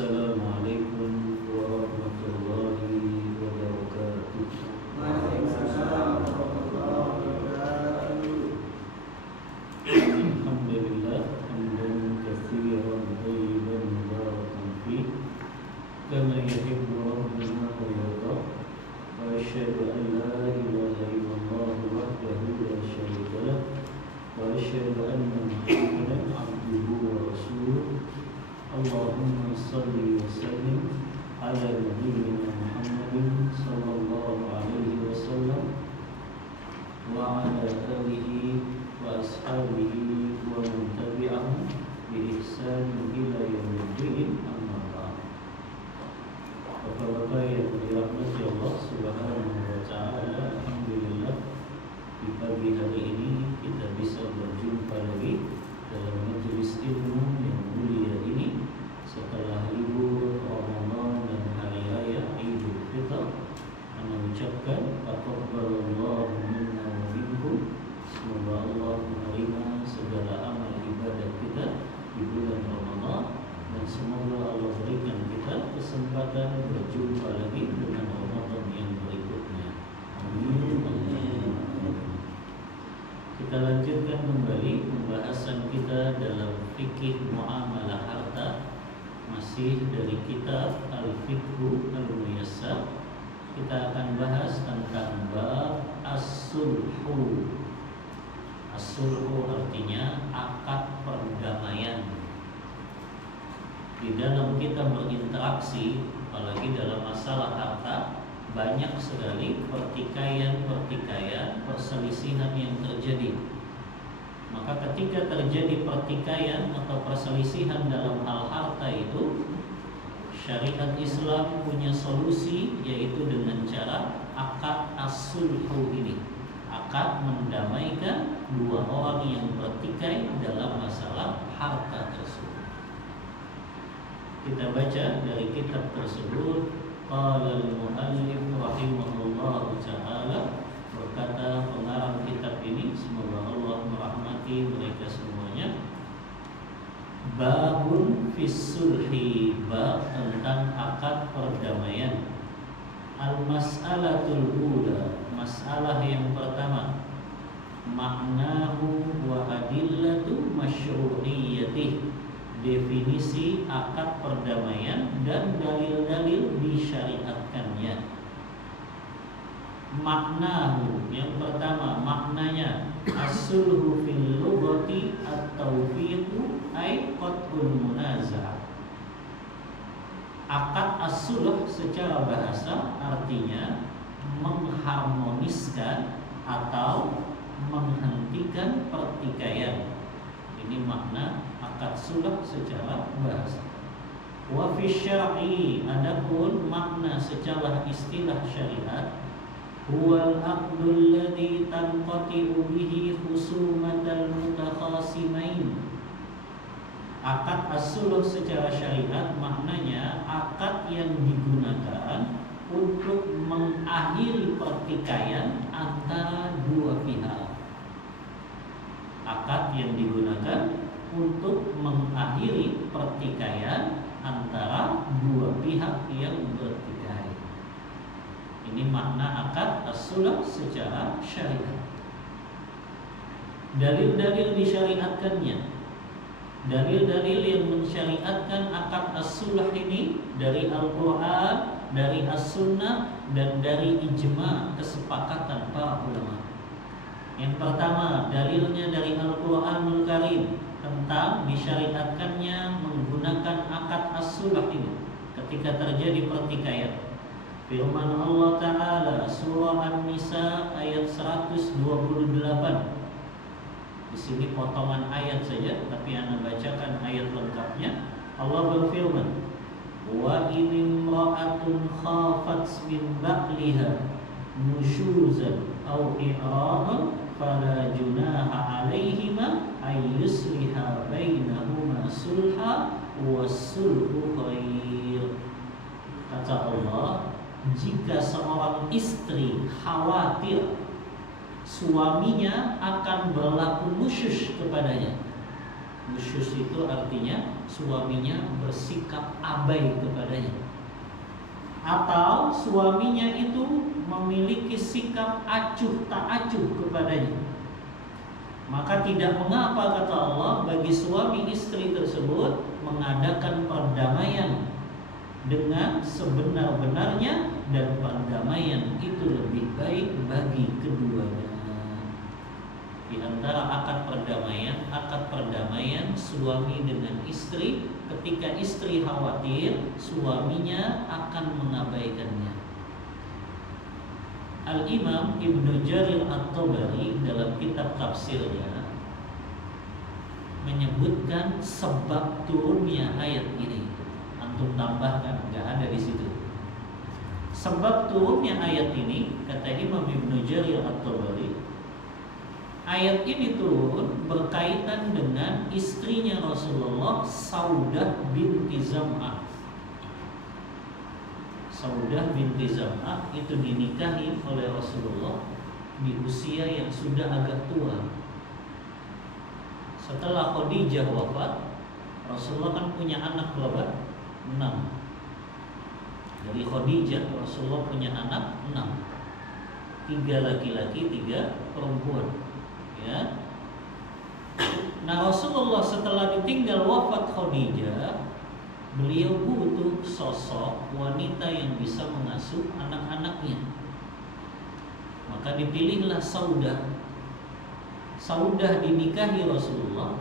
Assalamualaikum warahmatullahi wabarakatuh. Waalaikumsalam warahmatullahi wabarakatuh. Alhamdulillah hamdan katsiran thayyiban mubarakan fih kama yuhibbu rabbuna wa yarda. Wa asyhadu an la ilaha illallah wahdahu la syarika lah wa asyhadu anna Muhammadan abduhu wa rasuluh. Allahumma salli wa sallim ala nabiyyina Muhammadin sallallahu alaihi wasallam wa ala alihi wa ashabihi wa man tabi'ahum bi ihsan ila yaumil amma ba'd. Bapak-bapak yang dirahmati Allah Subhanahu wa taala, alhamdulillah di pagi hari ini kita bisa berjumpa lagi dalam majelis ilmu yang mulia ini setelah libur Ramadan dan hari raya Idul Fitr. Ana ucapkan taqabbalallahu minna wa minkum. Semoga Allah menerima segala amal ibadah kita di bulan Ramadan dan semoga Allah berikan kita kesempatan berjumpa lagi dengan Ramadan yang berikutnya. Amin. Kita lanjutkan kembali pembahasan kita dalam fikih muamalah harta, masih dari kitab Al-Fiqhu Al-Muyassar. Kita akan bahas tentang bab as-sulhu. As-sulhu artinya akad perdamaian. Di dalam kita berinteraksi, apalagi dalam masalah harta, banyak sekali pertikaian, perselisihan yang terjadi. Maka ketika terjadi pertikaian atau perselisihan dalam hal harta itu, syariat Islam punya solusi, yaitu dengan cara akad as-sulhu ini. Akad mendamaikan dua orang yang bertikai dalam masalah harta tersebut. Kita baca dari kitab tersebut. Qala al-muallif rahimahullahu ta'ala, berkata pengarang kitab ini, semoga Allah merahmati mereka semuanya. Babun fis sulhi, bab tentang akad perdamaian. Al-mas'alatul ula, masalah yang pertama, maknahu wa adillatu masyru'iyyatih, definisi akad perdamaian dan dalil-dalil disyariatkannya. Maknahu, yang pertama maknanya, as-sulhu fil lughati at-tawfiqu ay qat'ul munaza'ah. Akad as-sulh secara bahasa artinya mengharmoniskan atau menghentikan pertikaian. Ini makna akad sulh secara bahasa. Wa fi syar'i, adapun makna secara istilah syariat, huwal aqdul ladzi tanqati'u bihi khusumatal mutakhasimain. Akad as-sulh secara syariat maknanya akad yang digunakan untuk mengakhiri pertikaian antara dua pihak. Akad yang digunakan untuk mengakhiri pertikaian antara dua pihak yang bertikai. Ini makna akad as-sulh secara syariat. Dalil-dalil disyariatkannya. Dalil-dalil yang mensyariatkan akad as-sulh ini dari Al-Quran, dari As-Sunnah, dan dari ijma' kesepakatan para ulama. Yang pertama, dalilnya dari Al-Quranul Karim tentang disyariatkannya menggunakan akad as-sulh ini ketika terjadi pertikaian. Firman Allah Ta'ala surah An-Nisa ayat 128. Di sini potongan ayat saja, tapi Anda bacakan ayat lengkapnya. Allah berfirman, wa in imra'atun khafat min ba'liha nusyuzan aw i'radan fala junaha 'alaihima ay yusliha bainahuma sulha was-sulhu khair. Kata Allah, jika seorang istri khawatir suaminya akan berlaku nusyuz kepadanya. Nusyuz itu artinya suaminya bersikap abai kepadanya, atau suaminya itu memiliki sikap acuh tak acuh kepadanya, maka tidak mengapa, kata Allah, bagi suami istri tersebut mengadakan perdamaian dengan sebenar-benarnya, dan perdamaian itu lebih baik bagi keduanya. Di antara akad perdamaian suami dengan istri, ketika istri khawatir suaminya akan mengabaikannya. Al-Imam Ibnu Jarir At-Tabari dalam kitab tafsirnya menyebutkan sebab turunnya ayat ini. Antum tambahkan, nggak ada di situ. Sebab turunnya ayat ini, kata Imam Ibnu Jarir At-Tabari, ayat ini turun berkaitan dengan istrinya Rasulullah, Saudah binti Zam'ah. Saudah binti Zam'ah itu dinikahi oleh Rasulullah di usia yang sudah agak tua. Setelah Khadijah wafat, Rasulullah kan punya anak berapa? 6. Dari Khadijah Rasulullah punya anak 6. 3 laki-laki, 3 perempuan. Ya. Nah, Rasulullah setelah ditinggal wafat Khadijah, beliau butuh sosok wanita yang bisa mengasuh anak-anaknya. Maka dipilihlah Saudah. Saudah dinikahi Rasulullah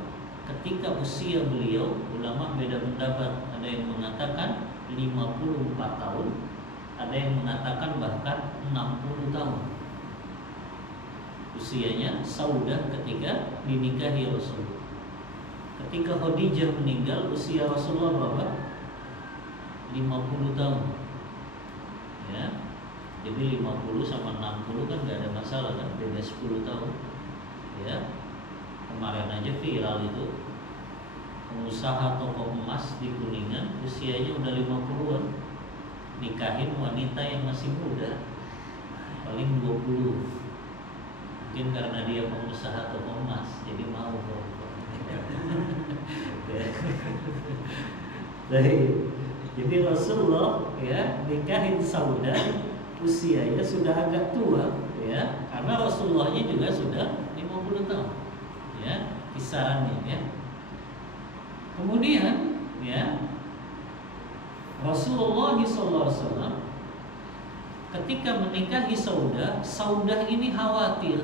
ketika usia beliau, ulama beda pendapat. Ada yang mengatakan 54 tahun, ada yang mengatakan bahkan 60 tahun. Usianya Saudah ketika dinikahi Rasulullah. Ketika Khadijah meninggal, usia Rasulullah berapa? 50 tahun. Ya. Jadi 50 sama 60 kan gak ada masalah kan, beda 10 tahun. Ya. Kemarin aja viral itu pengusaha toko emas di Kuningan, usianya udah 50-an, nikahin wanita yang masih muda, paling 20. Mungkin karena dia pengusaha toko emas, jadi mau. Jadi Rasulullah ya nikahin Saudah, usianya sudah agak tua, ya, karena Rasulullahnya juga sudah 50 tahun, ya, kisarannya, ya. Kemudian, ya, Rasulullah SAW ketika menikahi Saudah, Saudah ini khawatir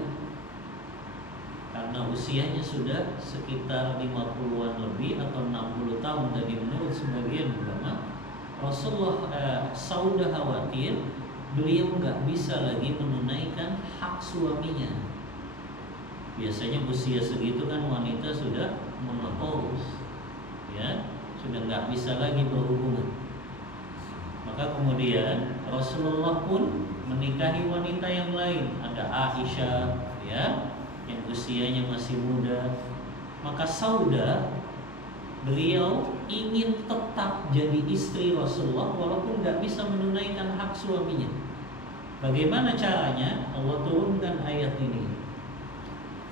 karena usianya sudah sekitar 50-an lebih atau 60 tahun tadi menurut sebagian ulama. Rasulullah Saudah khawatir beliau nggak bisa lagi menunaikan hak suaminya. Biasanya usia segitu kan wanita sudah menopause, ya, sudah nggak bisa lagi berhubungan. Maka kemudian Rasulullah pun menikahi wanita yang lain. Ada Aisyah, ya, yang usianya masih muda. Maka Saudah, beliau ingin tetap jadi istri Rasulullah walaupun nggak bisa menunaikan hak suaminya. Bagaimana caranya? Allah turunkan ayat ini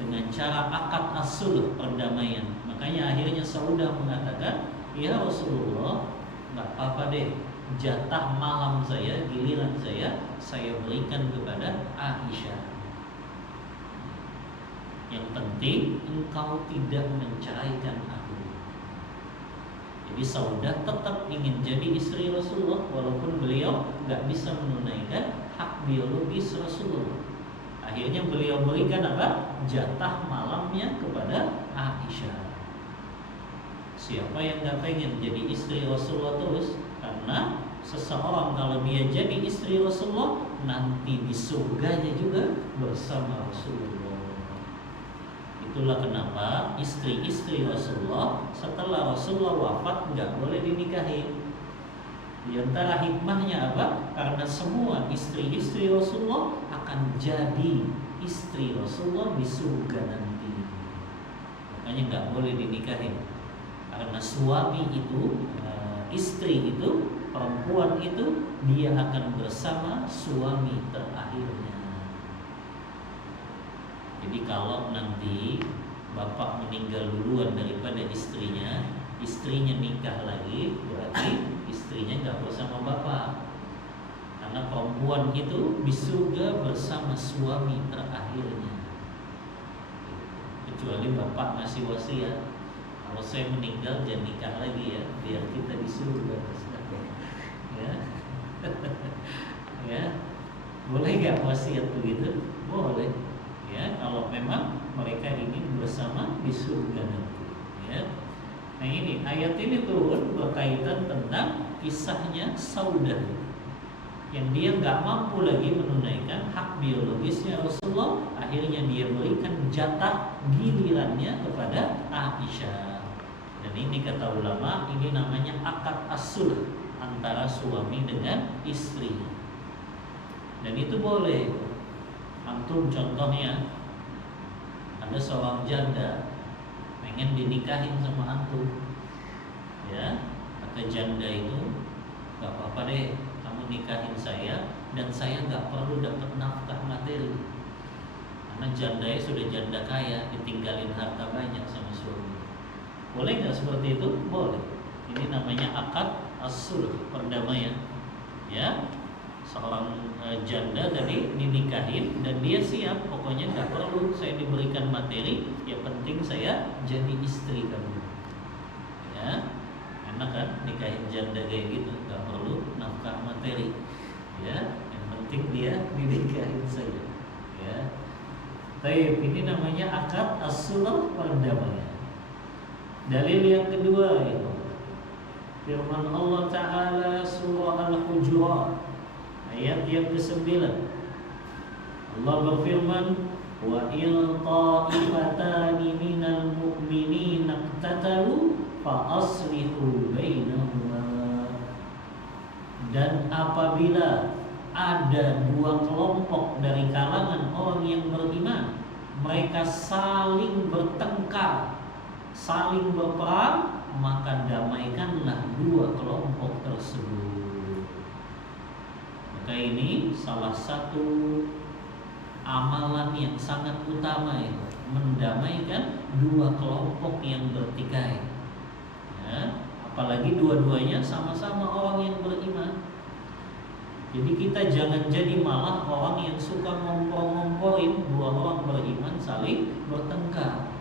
dengan cara akad as-sulh, perdamaian. Makanya akhirnya Saudah mengatakan, ya Rasulullah, nggak apa-apa deh, jatah malam saya, giliran saya berikan kepada Aisyah. Yang penting engkau tidak menceraikan aku. Jadi Saudah tetap ingin jadi istri Rasulullah walaupun beliau nggak bisa menunaikan hak biologis Rasulullah. Akhirnya beliau berikan apa? Jatah malamnya kepada Aisyah. Siapa yang nggak pengen jadi istri Rasulullah terus? Karena seseorang kalau dia jadi istri Rasulullah, nanti di surganya juga bersama Rasulullah. Itulah kenapa istri-istri Rasulullah setelah Rasulullah wafat nggak boleh dinikahi. Di antara hikmahnya apa? Karena semua istri-istri Rasulullah akan jadi istri Rasulullah di surga nanti. Makanya nggak boleh dinikahi. Karena suami itu, istri itu, perempuan itu, dia akan bersama suami terakhirnya. Jadi kalau nanti bapak meninggal duluan daripada istrinya, istrinya nikah lagi, berarti istrinya nggak bersama bapak. Karena perempuan itu di surga bersama suami terakhirnya. Kecuali bapak ngasih wasiat, kalau saya meninggal jangan nikah lagi ya, biar kita di surga. Ya, ya, boleh nggak wasiat begitu? Boleh. Ya, kalau memang mereka ingin bersama di surga nanti. Ya. Nah ini ayat ini turun berkaitan tentang kisahnya Saudah yang dia nggak mampu lagi menunaikan hak biologisnya Rasulullah, akhirnya dia berikan jatah gilirannya kepada Aisyah. Dan ini kata ulama, ini namanya akad as-sulh antara suami dengan istri. Dan itu boleh. Antum contohnya ada seorang janda pengen dinikahin sama antum, ya, kata janda itu, gak apa-apa deh kamu nikahin saya, dan saya gak perlu dapat nafkah materi, karena jandanya sudah janda kaya, ditinggalin harta banyak sama suami. Boleh gak seperti itu? Boleh. Ini namanya akad as-sulh, perdamaian. Ya, seorang janda tadi dinikahin dan dia siap, pokoknya nggak perlu saya diberikan materi, yang penting saya jadi istri kamu. Ya, enak kan nikahin janda kayak gitu, nggak perlu nafkah materi. Ya, yang penting dia dinikahin saya. Ya, baik, ini namanya akad as-sulh, perdamaian. Dalil yang kedua itu firman Allah Ta'ala surah Al-Hujurat ayat yang ke-9. Allah berfirman, wa il ta'ifatani minal mu'minina iqtatalu fa aslihu bainahuma. Dan apabila ada dua kelompok dari kalangan orang yang beriman, mereka saling bertengkar, saling berperang, maka damaikanlah dua kelompok tersebut. Maka ini salah satu amalan yang sangat utama itu, mendamaikan dua kelompok yang bertikai. Ya, apalagi dua-duanya sama-sama orang yang beriman. Jadi kita jangan jadi malah orang yang suka ngompor-ngomporin dua orang beriman saling bertengkar.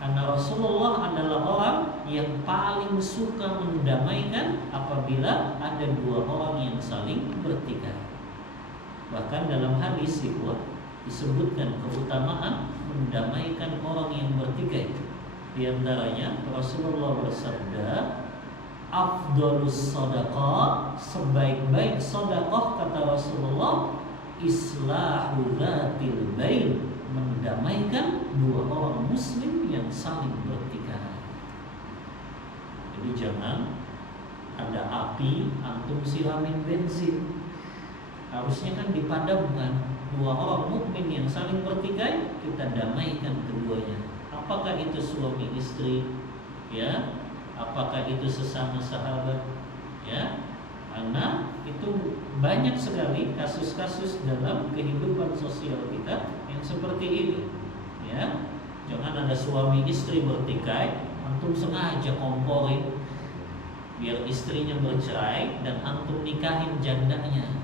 Karena Rasulullah adalah orang yang paling suka mendamaikan apabila ada dua orang yang saling bertikai. Bahkan dalam hadis itu disebutkan keutamaan mendamaikan orang yang bertikai. Di antaranya Rasulullah bersabda, afdhalus shadaqah, sebaik-baik sedekah kata Rasulullah, islahu dzatil bain, mendamaikan dua orang muslim yang saling bertikai. Jadi jangan ada api antum siramin bensin. Harusnya kan dipadamkan. Dua orang mukmin yang saling bertikai, kita damaikan keduanya. Apakah itu suami istri, ya? Apakah itu sesama sahabat, ya? Karena itu banyak sekali kasus-kasus dalam kehidupan sosial kita yang seperti ini, ya. Jangan ada suami istri bertikai, antum sengaja komporin biar istrinya bercerai dan antum nikahin jandanya,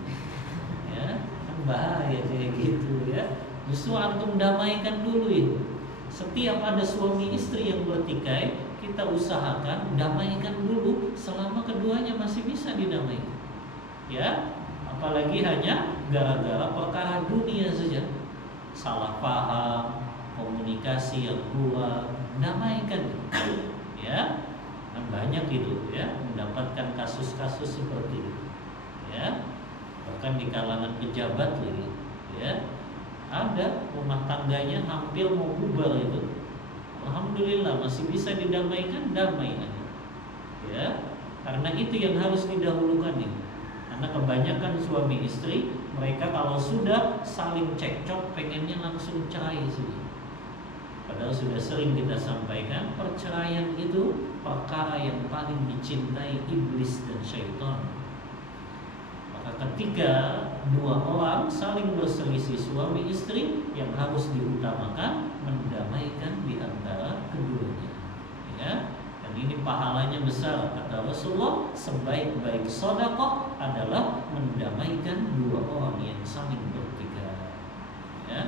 ya, kan bahaya kayak gitu, ya. Justru antum damaikan dulu itu. Setiap ada suami istri yang bertikai, kita usahakan damaikan dulu selama keduanya masih bisa didamaikan, ya. Apalagi hanya gara-gara perkara dunia saja, salah paham, komunikasi yang kurang, damaikan, ya. Dan banyak itu, ya, mendapatkan kasus-kasus seperti itu, ya. Bahkan di kalangan pejabat lagi, ya, ada rumah tangganya hampir mau bubar itu, alhamdulillah masih bisa didamaikan, damai aja, ya. Karena itu yang harus didahulukan nih. Karena kebanyakan suami istri, mereka kalau sudah saling cekcok pengennya langsung cerai saja. Padahal sudah sering kita sampaikan, perceraian itu perkara yang paling dicintai iblis dan syaitan. Maka ketika dua orang saling berselisih suami istri, yang harus diutamakan mendamaikan di antara keduanya, ya. Dan ini pahalanya besar. Kata Rasulullah, sebaik-baik sedekah adalah mendamaikan dua orang yang saling bertikai. Ya.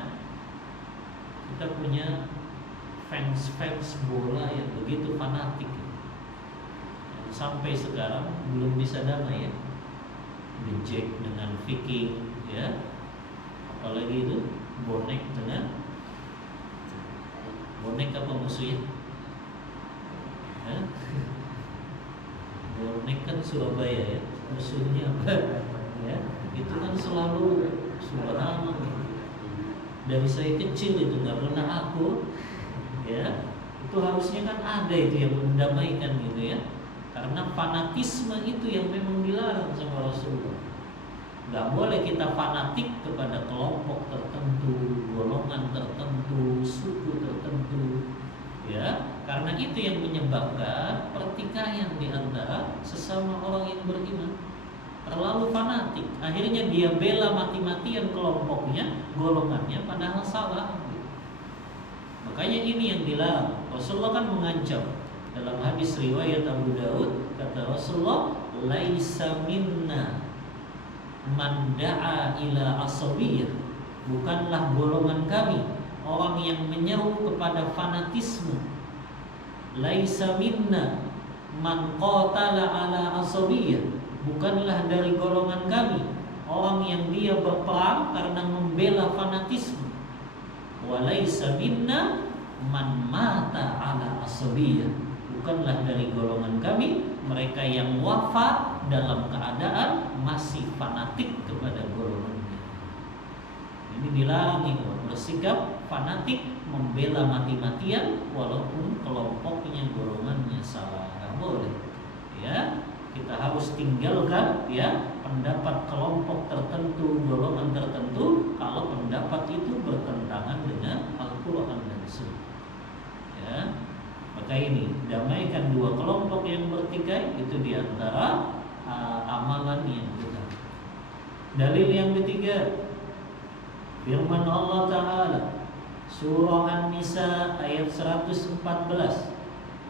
Kita punya fans bola yang begitu fanatik, yang sampai sekarang belum bisa damai ya. The Jack dengan Viking, ya. Apalagi itu bonek dengan bonek apa musuhnya? Bonek kan Surabaya ya, musuhnya apa? Ya, itu kan selalu subhanallah. Dari saya kecil itu nggak pernah aku, ya. Itu harusnya kan ada itu yang mendamaikan gitu ya. Karena fanatisme itu yang memang dilarang sama Rasulullah. Gak boleh kita fanatik kepada kelompok tertentu, golongan tertentu, suku tertentu, ya. Karena itu yang menyebabkan pertikaian di antara sesama orang yang beriman. Terlalu fanatik, akhirnya dia bela mati-matian kelompoknya, golongannya, padahal salah. Makanya ini yang dilarang. Rasulullah kan mengancam dalam hadis riwayat Abu Daud, kata Rasulullah, laisa minna man da'a ila asabiyah, bukanlah golongan kami orang yang menyeru kepada fanatisme. Laisa minna man qatala ala asabiyah, bukanlah dari golongan kami orang yang dia berperang karena membela fanatisme. Wa laisa minna man mata ala asabiyah, bukanlah dari golongan kami mereka yang wafat dalam keadaan masih fanatik kepada golongannya. Ini dilarang itu, bersikap fanatik, membela mati-matian walaupun kelompoknya, golongannya salah. Nggak boleh. Ya, kita harus tinggalkan ya pendapat kelompok tertentu, golongan tertentu kalau pendapat itu bertentangan dengan Al-Qur'an dan Sunnah. Ya. Maka ini damaikan dua kelompok yang bertikai itu diantara amalan yang kita. Dalil yang ketiga, firman Allah Ta'ala Surah An-Nisa ayat 114.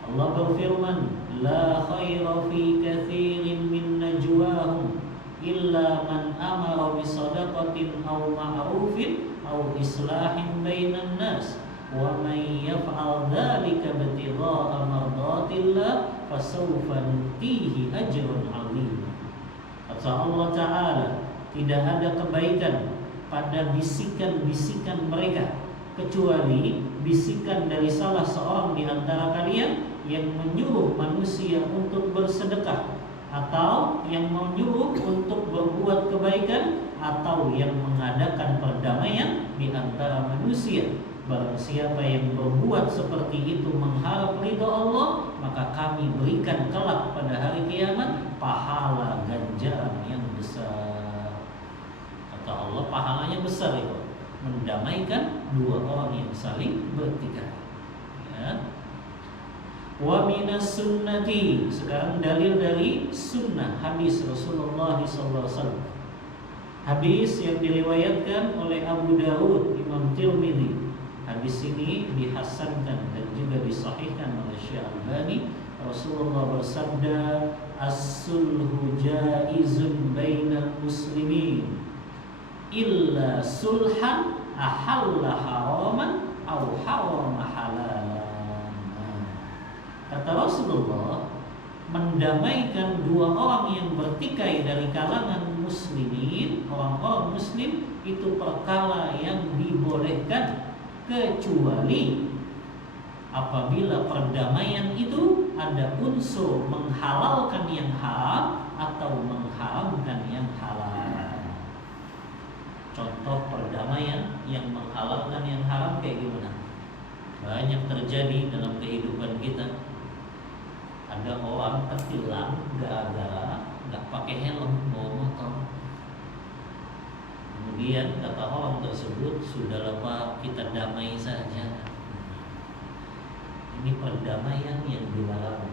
Allah berfirman, la khaira fi katsirin min najwahum illa man amara bi shadaqatin aw ma'rufin aw islahin bainan nas. Wa may yaf'al dzalika ibtigha'a mardatillah fasawfa nutihi ajran 'azima. Kata Allah Ta'ala, tidak ada kebaikan pada bisikan-bisikan mereka kecuali bisikan dari salah seorang di antara kalian yang menyuruh manusia untuk bersedekah, atau yang menyuruh untuk berbuat kebaikan, atau yang mengadakan perdamaian di antara manusia. Barang siapa yang berbuat seperti itu mengharap ridha Allah, maka kami berikan kelak pada hari kiamat pahala ganjaran yang besar. Kata Allah, pahalanya besar itu, mendamaikan dua orang yang saling bertikai. Ya. Wa minas sunnati, sekarang dalil dari sunnah, hadis Rasulullah SAW. Hadis yang diriwayatkan oleh Abu Daud, Imam Tirmidzi. Hadis ini dihasankan dan juga disahihkan oleh Syekh Albani. Rasulullah bersabda, as-sulhu jaizun bainal muslimin illa sulhan ahalla haraman aw harama halalan. Kata Rasulullah, mendamaikan dua orang yang bertikai dari kalangan muslimin, orang-orang muslim, itu perkara yang dibolehkan kecuali apabila perdamaian itu ada unsur menghalalkan yang haram atau mengharamkan yang halal. Contoh perdamaian yang menghalalkan yang haram kayak gimana? Banyak terjadi dalam kehidupan kita. Ada orang tertilang gara-gara nggak pakai helm bawa motor. Kemudian kata orang tersebut, sudahlah Pak, kita damai saja. Ini perdamaian yang dilarang.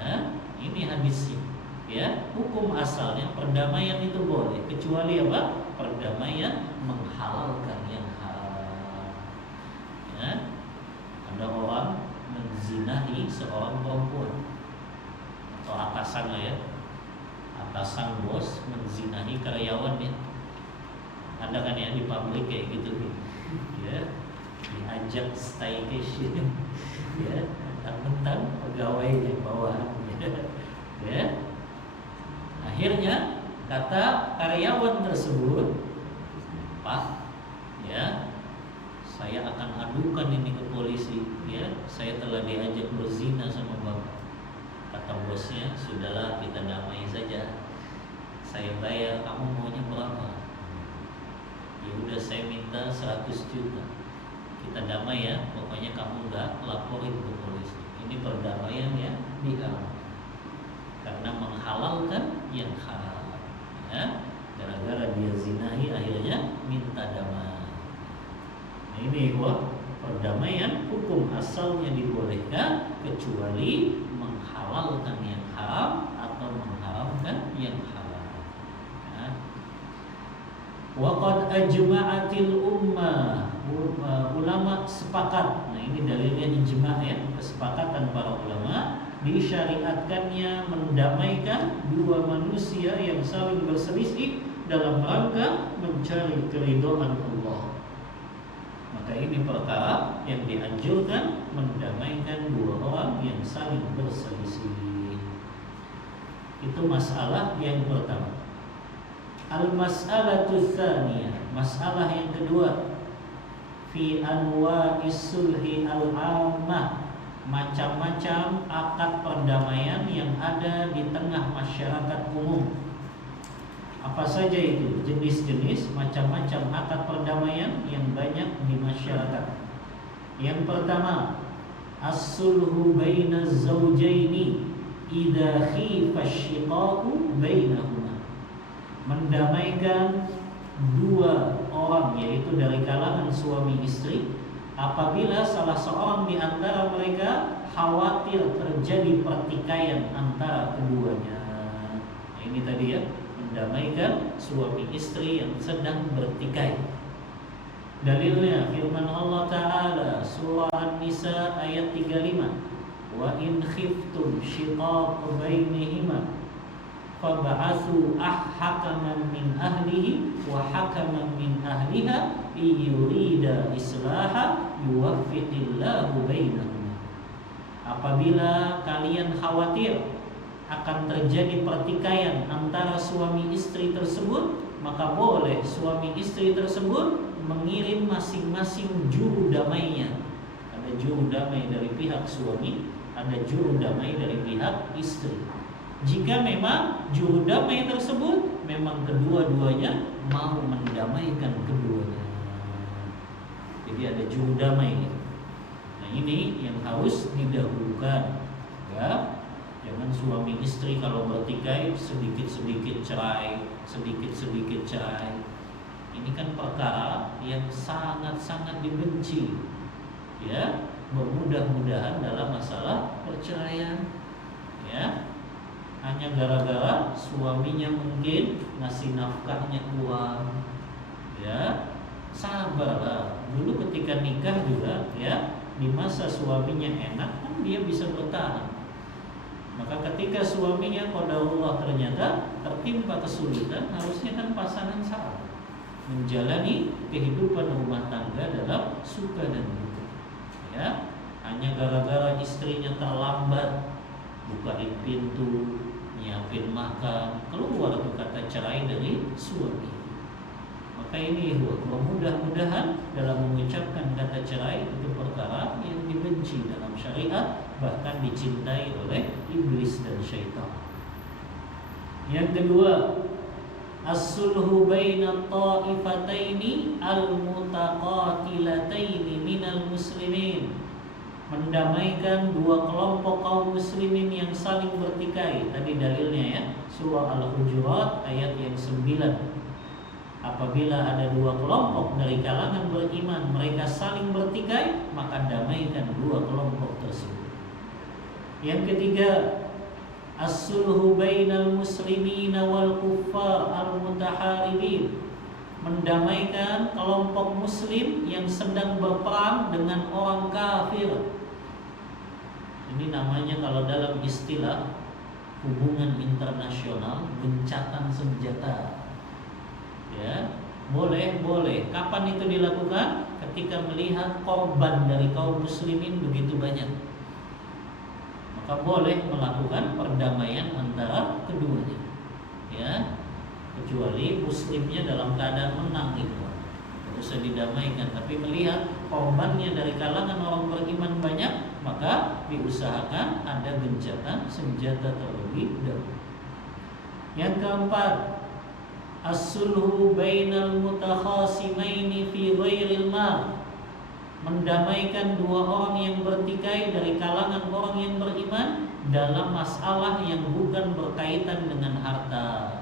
Ya, ini hadisnya. Ya, hukum asalnya perdamaian itu boleh, kecuali apa? Perdamaian menghalalkan yang haram. Ya, ada orang menzinahi seorang perempuan, atau atasan lah ya, atasan bos menzinahi karyawannya. Ada kan ya di pabrik kayak gitu ya, diajak staycation ya, mentang-mentang pegawainya bawahannya ya. Akhirnya kata karyawan tersebut, "Pak, ya, saya akan adukan ini ke polisi ya, saya telah diajak berzina sama bapak." Kata bosnya, "Sudahlah, kita damai saja. Saya bayar, kamu maunya berapa?" "Ya udah, saya minta 100 juta. Kita damai ya, pokoknya kamu nggak laporin ke polisi." Ini perdamaian yang dihalalkan karena menghalalkan yang haram ya. Gara-gara dia zinahi akhirnya minta damai. Nah, ini perdamaian hukum asalnya dibolehkan kecuali menghalalkan yang haram atau mengharamkan yang halal ya. Waqad ajma'atil ummah, ulama sepakat. Nah, ini dalilnya ijma' ya, kesepakatan para ulama disyariatkannya mendamaikan dua manusia yang saling berselisih dalam rangka mencari keridhaan Allah. Maka ini perkara yang dianjurkan, mendamaikan dua orang yang saling berselisih. Itu masalah yang pertama. Al-mas'alatu tsaniyah, masalah yang kedua, fi anwa'is sulhi al-'ammah, macam-macam akad perdamaian yang ada di tengah masyarakat umum. Apa saja itu jenis-jenis macam-macam akad perdamaian yang banyak di masyarakat? Yang pertama, as-sulhu bainaz zawjaini idza khifa asy-shiqaqu bainahuma, mendamaikan dua orang yaitu dari kalangan suami istri apabila salah seorang di antara mereka khawatir terjadi pertikaian antara keduanya. Nah, ini tadi ya, mendamaikan suami istri yang sedang bertikai. Dalilnya firman Allah Ta'ala surah An-Nisa ayat 35, wa in khiftum shiqaq bainihima fab'atsu hakaman min ahlihi wa hakaman min ahliha yurida islaha yuwaffiqillahu bainahuma. Apabila kalian khawatir akan terjadi pertikaian antara suami istri tersebut, maka boleh suami istri tersebut mengirim masing-masing juru damainya. Ada juru damai dari pihak suami, ada juru damai dari pihak istri. Jika memang juru damai tersebut memang kedua-duanya mau mendamaikan keduanya. Jadi ada juru damai. Nah, ini yang harus didahulukan ya. Jangan suami istri kalau bertikai sedikit-sedikit cerai, sedikit-sedikit cerai. Ini kan perkara yang sangat-sangat dibenci ya. Bermudah-mudahan dalam masalah perceraian ya, hanya gara-gara suaminya mungkin ngasih nafkahnya kurang ya. Sabarlah, dulu ketika nikah juga ya, di masa suaminya enak kan dia bisa bertahan. Maka ketika suaminya qadarullah ternyata tertimpa kesulitan, harusnya kan pasangan sabar menjalani kehidupan rumah tangga dalam suka dan duka ya. Hanya gara-gara istrinya terlambat bukain pintu, nyiapin makan, keluar tuh kata cerai dari suami. Maka ini mudah-mudahan dalam mengucapkan kata cerai itu perkara yang dibenci dalam syariat, bahkan dicintai oleh iblis dan syaitan. Yang kedua, as-sulhu baina ta'ifataini al-mutaqatilataini minal muslimin, mendamaikan dua kelompok kaum muslimin yang saling bertikai. Tadi dalilnya ya, surah Al-Hujurat ayat yang 9. Apabila ada dua kelompok dari kalangan beriman mereka saling bertikai, maka damaikan dua kelompok tersebut. Yang ketiga, as-sulhu bainal muslimina wal kuffar al-mutaharibin, mendamaikan kelompok muslim yang sedang berperang dengan orang kafir. Ini namanya kalau dalam istilah hubungan internasional gencatan senjata. Ya, boleh. Kapan itu dilakukan? Ketika melihat korban dari kaum muslimin begitu banyak, maka boleh melakukan perdamaian antara keduanya. Ya, kecuali muslimnya dalam keadaan menang itu bisa didamaikan. Tapi melihat korbannya dari kalangan orang beriman banyak, maka diusahakan ada gencatan senjata terlebih dahulu. Yang keempat, as-sulhu bainal mutakhasimaini fi ghairil mal, mendamaikan dua orang yang bertikai dari kalangan orang yang beriman dalam masalah yang bukan berkaitan dengan harta.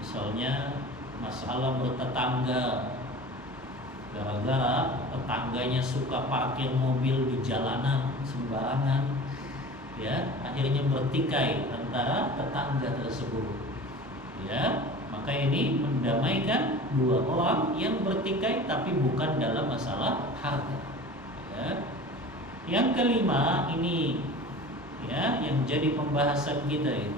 Misalnya masalah bertetangga, gara-gara tetangganya suka parkir mobil di jalanan sembarangan, ya, akhirnya bertikai antara tetangga tersebut. Ya, maka ini mendamaikan dua orang yang bertikai tapi bukan dalam masalah harta. Ya. Yang kelima ini, ya, yang jadi pembahasan kita ini,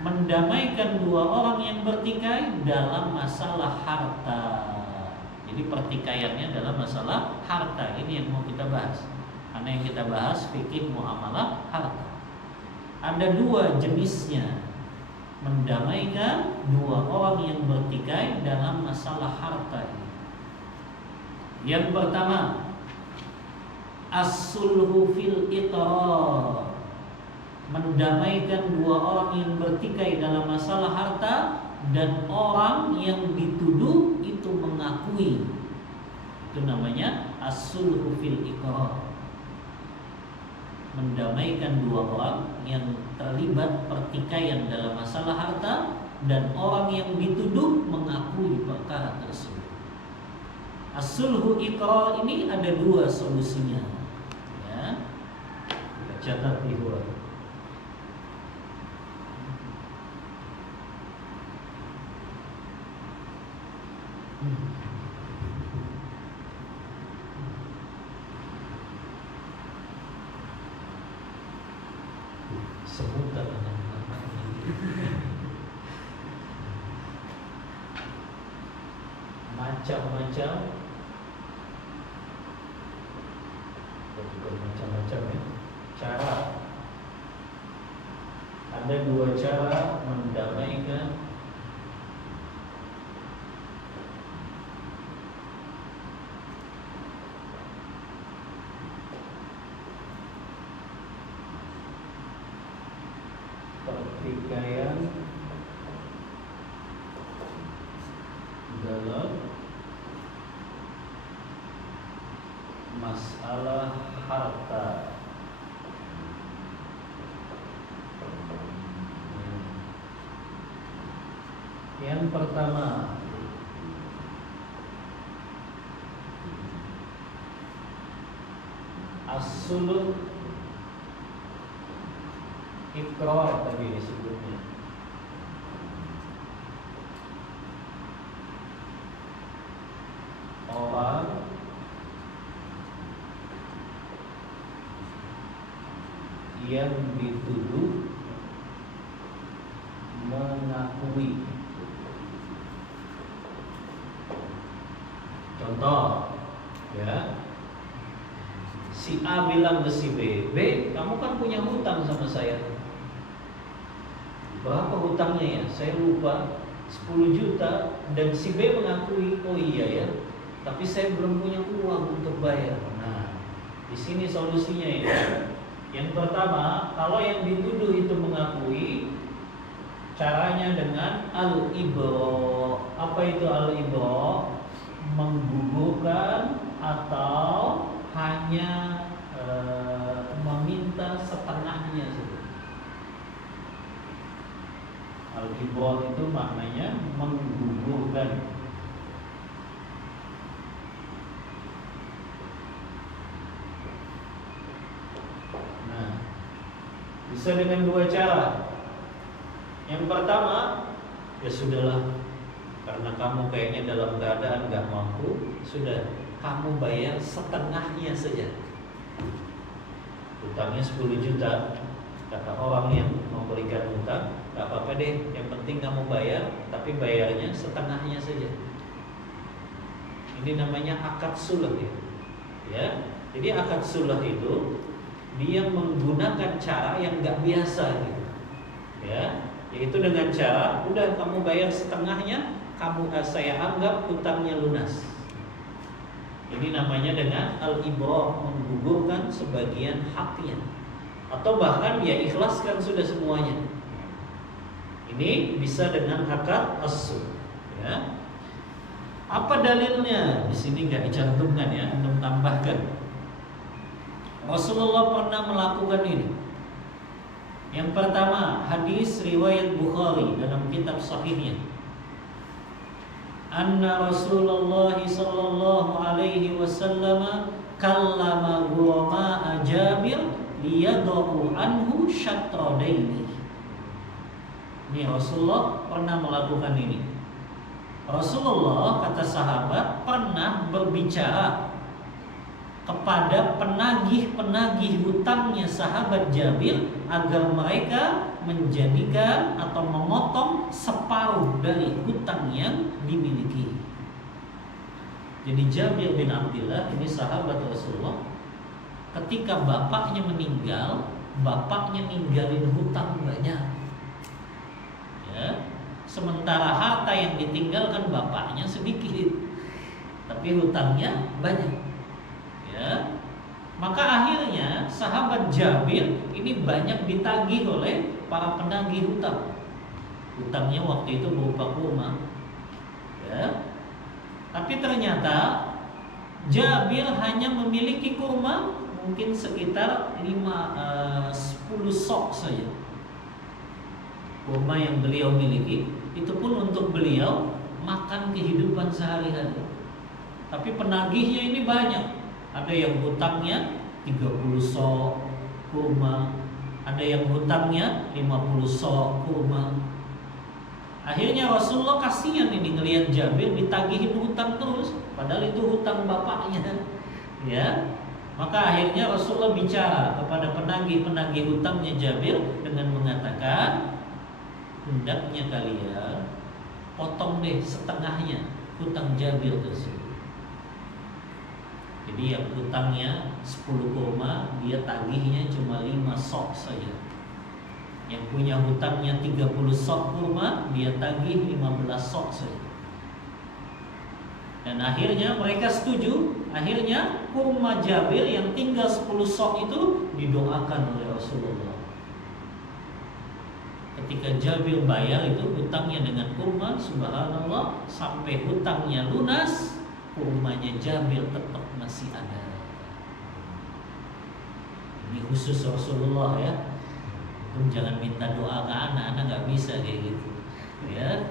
mendamaikan dua orang yang bertikai dalam masalah harta. Jadi pertikaiannya dalam masalah harta. Ini yang mau kita bahas. Karena yang kita bahas fikih muamalah harta. Ada dua jenisnya. Mendamaikan dua orang yang bertikai dalam masalah harta. Yang pertama, as-sulhu fil iqrar, mendamaikan dua orang yang bertikai dalam masalah harta dan orang yang dituduh itu mengakui. Itu namanya as-sulhu fil iqrar. Mendamaikan dua orang yang terlibat pertikaian dalam masalah harta dan orang yang dituduh mengakui perkara tersebut. As-sulhu iqrar ini ada dua solusinya. Ya. Kita catat di bawah. Sebutan macam-macam, bukan macam-macam ya, cara. Ada dua cara mendamaikan pertikaian dalam masalah harta. Yang pertama, as-sulh iqrar tadi disebutnya. Orang yang dituduh mengakui. Contoh, ya, si A bilang ke si B, kamu kan punya hutang sama saya. Berapa hutangnya ya? Saya lupa, 10 juta. Dan si B mengakui, oh iya ya, tapi saya belum punya uang untuk bayar. Nah, di sini solusinya ya. Yang pertama, kalau yang dituduh itu mengakui, caranya dengan al-ibra. Apa itu al-ibra? Menggugurkan atau hanya meminta setengahnya saja. Al-ibra itu maknanya menggugurkan. Nah, bisa dengan dua cara. Yang pertama, ya sudahlah, karena kamu kayaknya dalam keadaan gak mampu, sudah kamu bayar setengahnya saja. Hutangnya 10 juta. Kata orang yang memberikan hutang, gak apa-apa deh, yang penting kamu bayar, tapi bayarnya setengahnya saja. Ini namanya akad suluh ya. Jadi akad suluh itu dia menggunakan cara yang gak biasa gitu. Ya, yaitu dengan cara udah kamu bayar setengahnya, saya anggap hutangnya lunas. Ini namanya dengan al-ibrah, menggugurkan sebagian haknya, atau bahkan dia ikhlaskan sudah semuanya. Ini bisa dengan akad as-sulh ya. Apa dalilnya? Di sini nggak dicantumkan ya, Anda tambahkan. Rasulullah pernah melakukan ini. Yang pertama, hadis riwayat Bukhari dalam kitab sahihnya. Anna Rasulullah sallallahu alaihi wasallam kallama ghurama Jabir liyad'u anhu syatradaini. Ini Rasulullah pernah melakukan ini. Rasulullah, kata sahabat, pernah berbicara kepada penagih-penagih hutangnya sahabat Jabir agar mereka menjadikan atau memotong separuh dari hutang yang dimiliki. Jadi Jabir bin Abdullah ini sahabat Rasulullah. Ketika bapaknya meninggal, bapaknya ninggalin hutang banyak. Ya, sementara harta yang ditinggalkan bapaknya sedikit, tapi hutangnya banyak. Ya, maka akhirnya sahabat Jabir ini banyak ditagih oleh para penagih hutang. Hutangnya waktu itu berupa kurma. Ya, tapi ternyata Jabir hanya memiliki kurma mungkin sekitar 10 sok saja. Kurma yang beliau miliki itu pun untuk beliau makan kehidupan sehari-hari. Tapi penagihnya ini banyak. Ada yang hutangnya 30 sok kurma, ada yang hutangnya 50 sok kurma. Akhirnya Rasulullah kasihan ini ngelihat Jabir ditagihin hutang terus, padahal itu hutang bapaknya. Ya. Maka akhirnya Rasulullah bicara kepada penagih-penagih hutangnya Jabir dengan mengatakan, hendaknya kalian potong deh setengahnya hutang Jabir tersebut. Jadi yang hutangnya 10 kurma, dia tagihnya cuma 5 sok saja. Yang punya hutangnya 30 sok kurma, dia tagih 15 sok saja. Dan akhirnya mereka setuju. Akhirnya kurma Jabir yang tinggal 10 sok itu didoakan oleh Rasulullah. Ketika Jabir bayar itu hutangnya dengan kurma, subhanallah, sampai hutangnya lunas, kurmanya Jabir tetap masih ada. Ini khusus Rasulullah ya. Jangan minta doa ke anak nggak bisa kayak gitu. Ya,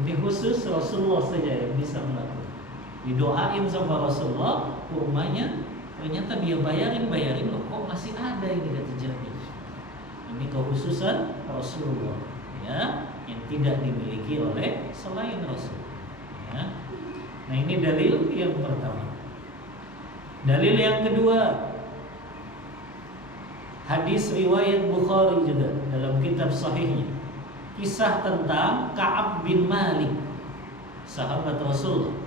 ini khusus Rasulullah saja yang bisa melakukan. Didoain sama Rasulullah, kurmanya ternyata dia bayarin loh, kok masih ada ini kata Jabir. Ini kekhususan Rasulullah ya, yang tidak dimiliki oleh selain Rasul. Ya. Nah ini dalil yang pertama. Dalil yang kedua, hadis riwayat Bukhari juga dalam kitab sahihnya, kisah tentang Ka'ab bin Malik, sahabat Rasul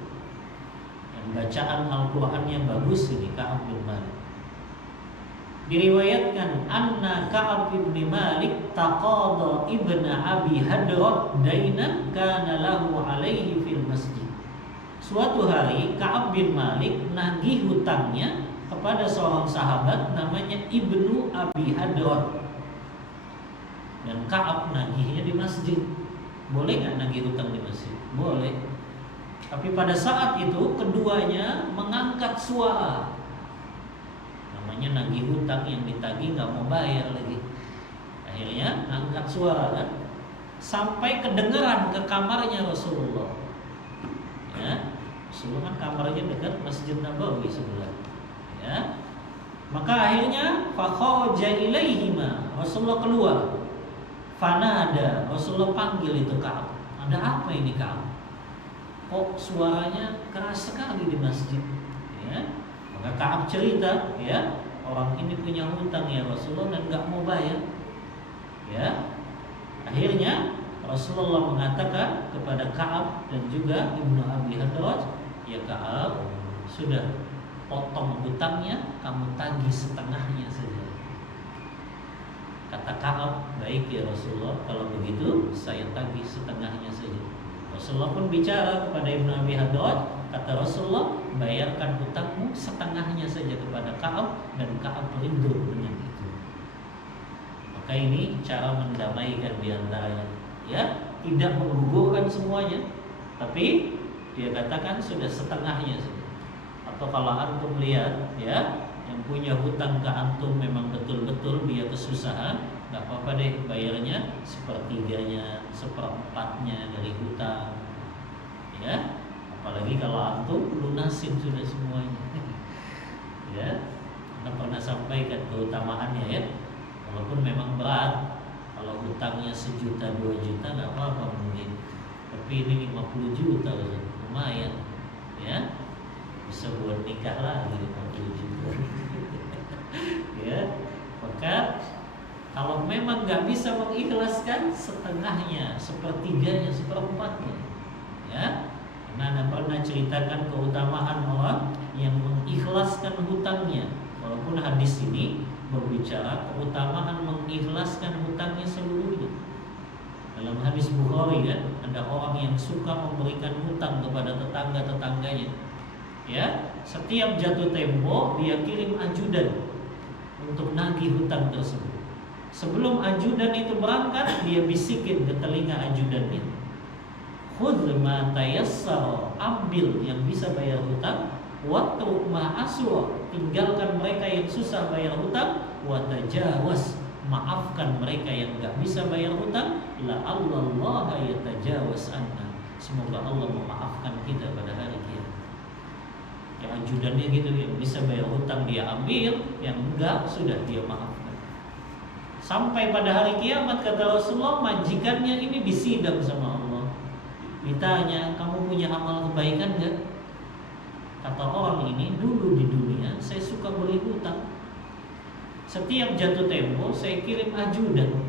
yang bacaan Al-Qurannya bagus ini. Ka'ab bin Malik diriwayatkan anna Ka'ab bin Malik taqada ibna Abi Hadrah dainan kana lahu alaihi fil masjid. Suatu hari Ka'ab bin Malik nagih hutangnya kepada seorang sahabat namanya Ibnu Abi Hadrah. Dan Ka'ab nagihnya di masjid. Boleh nggak nagih hutang di masjid? Boleh. Tapi pada saat itu keduanya mengangkat suara. Namanya nagih hutang, yang ditagih nggak mau bayar lagi. Akhirnya angkat suara kan, sampai kedengeran ke kamarnya Rasulullah. Ya, Rasulullah kan kamarnya dekat Masjid Nabawi sebelah. Ya, maka akhirnya fakharaja ilaihima, Rasulullah keluar. Fanada, Rasulullah panggil itu Ka'ab. Ada apa ini Ka'ab? Kok suaranya keras sekali di masjid? Ya, maka Ka'ab cerita, ya, orang ini punya hutang ya Rasulullah dan nggak mau bayar. Ya, akhirnya Rasulullah mengatakan kepada Ka'ab dan juga Ibnu Abi Hadraj, ya Ka'ab, sudah potong hutangnya, kamu tagih setengahnya saja. Kata Ka'ab, baik ya Rasulullah, kalau begitu saya tagih setengahnya saja. Rasulullah pun bicara kepada Ibnu Abi Hadraj, kata Rasulullah, bayarkan hutangmu setengahnya saja kepada Ka'ab, dan Ka'ab ridho dengan itu. Maka ini cara mendamaikan diantaranya, ya, tidak menggugurkan semuanya, tapi dia katakan sudah setengahnya saja. Atau kalau antum lihat, ya, yang punya hutang ke antum memang betul-betul dia kesusahan, nggak apa-apa deh, bayarnya sepertiganya, seperempatnya dari hutang, ya. Apalagi kalau antum lunasin sudah semuanya. Ya, Anda pernah sampaikan keutamaannya, ya. Walaupun memang berat, kalau hutangnya 1 juta 2 juta nggak apa-apa mungkin, tapi ini 50 juta lumayan, ya, bisa buat nikah lagi 50 juta. Ya, maka kalau memang nggak bisa mengikhlaskan, setengahnya, sepertiganya, seperempatnya, ya. Karena Anda pernah ceritakan keutamaan orang yang mengikhlaskan hutangnya. Walaupun hadis ini berbicara keutamaan mengikhlaskan hutangnya seluruhnya. Dalam hadis Bukhari kan, ada orang yang suka memberikan hutang kepada tetangga-tetangganya. Ya, setiap jatuh tempo dia kirim ajudan untuk nagih hutang tersebut. Sebelum ajudan itu berangkat, dia bisikin ke telinga ajudannya, khudh ma tayassara, ambil yang bisa bayar hutang, watruk ma aswa, tinggalkan mereka yang susah bayar hutang, wa tajawaz, maafkan mereka yang enggak bisa bayar hutang, la Allah yatajawaz anna, semoga Allah memaafkan kita pada hari kiamat. Yang ajudannya gitu, yang bisa bayar hutang dia ambil, yang enggak sudah dia maafkan. Sampai pada hari kiamat, kata Rasulullah, majikannya ini disidang sama Allah. Ditanya, kamu punya amal kebaikan enggak? Kata orang ini, dulu di dunia saya suka beli hutang. Setiap jatuh tempo saya kirim ajudan,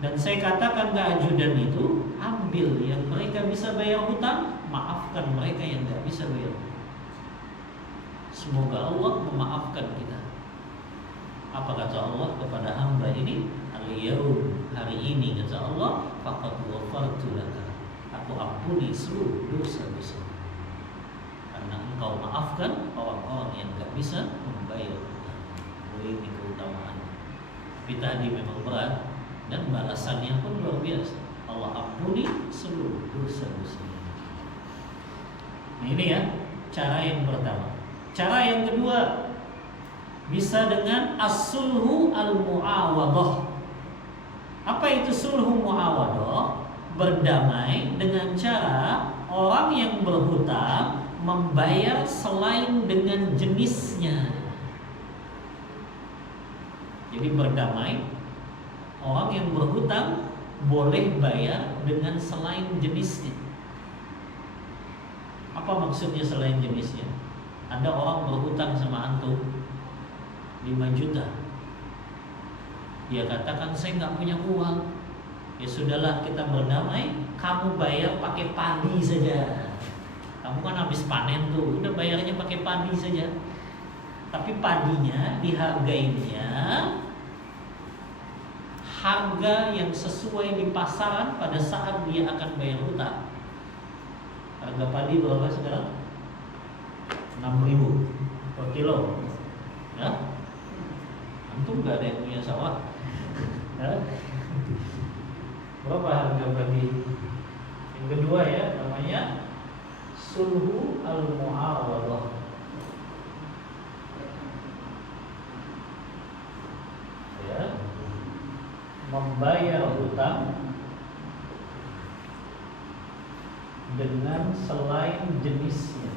dan saya katakan ke ajudan itu, ambil yang mereka bisa bayar hutang, maafkan mereka yang enggak bisa bayar hutang. Semoga Allah memaafkan kita. Apa kata Allah kepada hamba ini? Al-yaum, hari ini, kata Allah, faqad ghafartu laka, aku ampuni seluruh dosa-dosa, karena engkau maafkan orang-orang yang gak bisa membayar hutang. Ini keutamaan. Tapi tadi memang berat, dan balasannya pun luar biasa. Allah ampuni seluruh dosa-dosa. Nah, ini ya, cara yang pertama. Cara yang kedua, bisa dengan as-sulhu al-mu'awadah. Apa itu sulhu mu'awadah? Berdamai dengan cara orang yang berhutang membayar selain dengan jenisnya. Jadi berdamai, orang yang berhutang boleh bayar dengan selain jenisnya. Apa maksudnya selain jenisnya? Ada orang berhutang sama antum 5 juta. Dia katakan, saya nggak punya uang. Ya sudahlah, kita berdamai, kamu bayar pakai padi saja. Kamu kan habis panen tuh, udah bayarnya pakai padi saja. Tapi padinya dihargainya harga yang sesuai di pasaran pada saat dia akan bayar hutang. Harga padi berapa sekarang? 6.000 per kilo. Ya, antum gak ada yang punya sawah, ya? Berapa harga padi? Yang kedua ya, namanya sulhu al-mu'awadah. Ya, membayar hutang dengan selain jenisnya.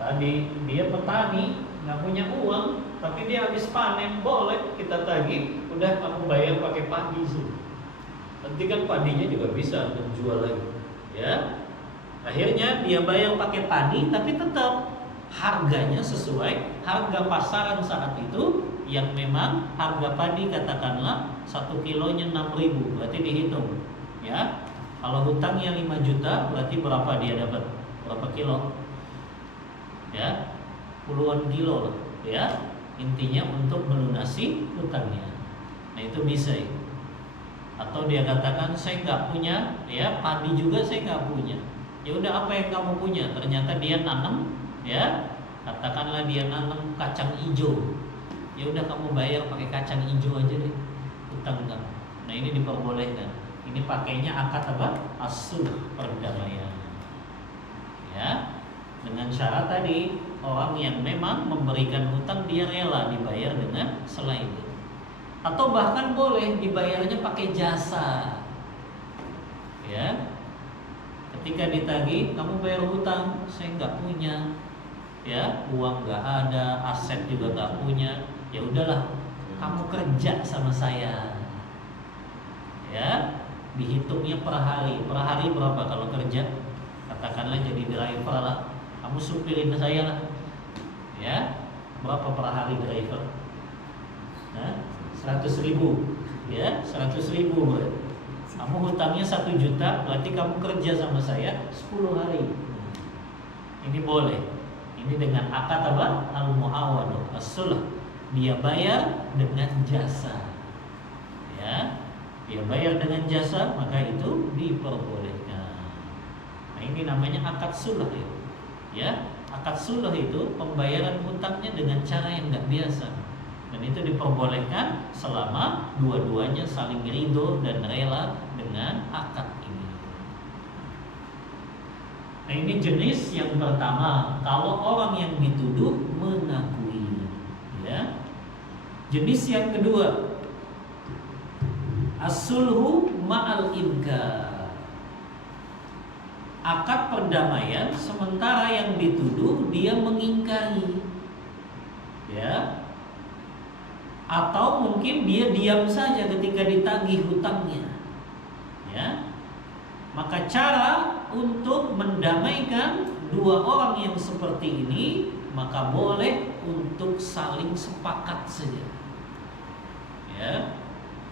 Tadi dia petani, nggak punya uang, tapi dia habis panen, boleh kita tagih, udah kamu bayar pakai padi sih. Nanti kan padinya juga bisa menjual lagi, ya. Akhirnya dia bayar pakai padi, tapi tetap harganya sesuai harga pasaran saat itu, yang memang harga padi katakanlah 1 kilonya 6.000, berarti dihitung ya. Kalau hutangnya 5 juta, berarti berapa dia dapat? Berapa kilo? Ya, puluhan kilo lah, ya. Intinya untuk melunasi hutangnya. Nah itu bisa ya. Atau dia katakan saya nggak punya, ya padi juga saya nggak punya. Ya udah, apa yang kamu punya? Ternyata dia nanam, ya. Katakanlah dia nanam kacang hijau. Ya udah, kamu bayar pakai kacang hijau aja deh hutang kamu. Nah ini diperbolehkan. Ini pakainya akad apa? As-sulh, perdamaian. Ya, dengan syarat tadi orang yang memang memberikan hutang dia rela dibayar dengan selain itu. Atau bahkan boleh dibayarnya pakai jasa. Ya, ketika ditagih, kamu bayar hutang, saya nggak punya, ya uang nggak ada, aset juga nggak punya. Ya udahlah, kamu kerja sama saya. Ya, dihitungnya per hari. Per hari berapa kalau kerja? Katakanlah jadi driver lah, kamu supirin saya lah. Ya, berapa per hari driver? Nah, 100.000. Ya, 100.000 berarti. Kamu hutangnya 1 juta, berarti kamu kerja sama saya 10 hari. Ini boleh. Ini dengan akad apa? Al-muawadah, as-sulh. Dia bayar dengan jasa. Ya, dia bayar dengan jasa, maka itu diperbolehkan. Nah, ini namanya akad sulh ya. Ya, akad sulh itu pembayaran hutangnya dengan cara yang nggak biasa. Dan itu diperbolehkan selama dua-duanya saling ridho dan rela dengan akad ini. Nah ini jenis yang pertama, kalau orang yang dituduh mengakui. Ya. Jenis yang kedua, as-sulhu ma'al inkar. Akad perdamaian sementara yang dituduh dia mengingkari. Ya. Atau mungkin dia diam saja ketika ditagih hutangnya. Ya. Maka cara untuk mendamaikan dua orang yang seperti ini, maka boleh untuk saling sepakat saja. Ya.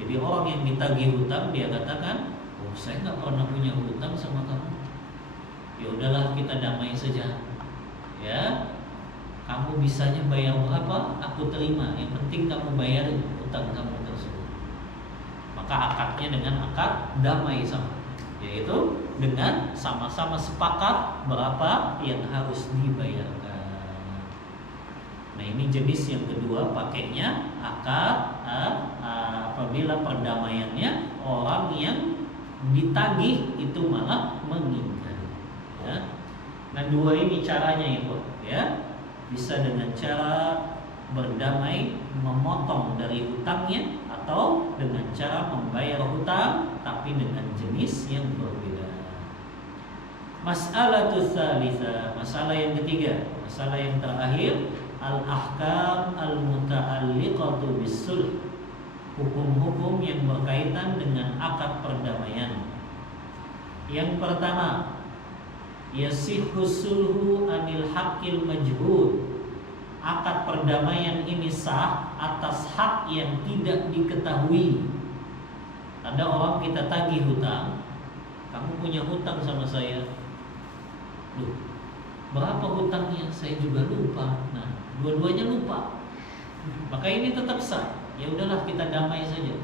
Jadi orang yang ditagih hutang dia katakan, "Oh, saya nggak pernah punya hutang sama kamu. Ya udahlah, kita damai saja. Ya. Kamu bisanya bayar berapa? Aku terima. Yang penting kamu bayar hutang kamu tersebut." Maka akadnya dengan akad damai sama, yaitu dengan sama-sama sepakat berapa yang harus dibayarkan. Nah ini jenis yang kedua, pakainya akad apabila perdamaiannya orang yang ditagih itu malah mengingkari. Ya. Nah dua ini caranya ya. Bisa dengan cara berdamai, memotong dari hutangnya, atau dengan cara membayar hutang tapi dengan jenis yang berbeda. Mas'alatul tsalitsah, masalah yang ketiga, masalah yang terakhir, al-ahkam al-muta'alliqatu bis-sulh. Hukum-hukum yang berkaitan dengan akad perdamaian. Yang pertama, yasihhu sulhu anil haqqil majhud. Akad perdamaian ini sah atas hak yang tidak diketahui. Ada orang kita tagih hutang, kamu punya hutang sama saya. Loh, berapa hutangnya? Saya juga lupa. Nah, dua-duanya lupa. Maka ini tetap sah. Ya udahlah, kita damai saja.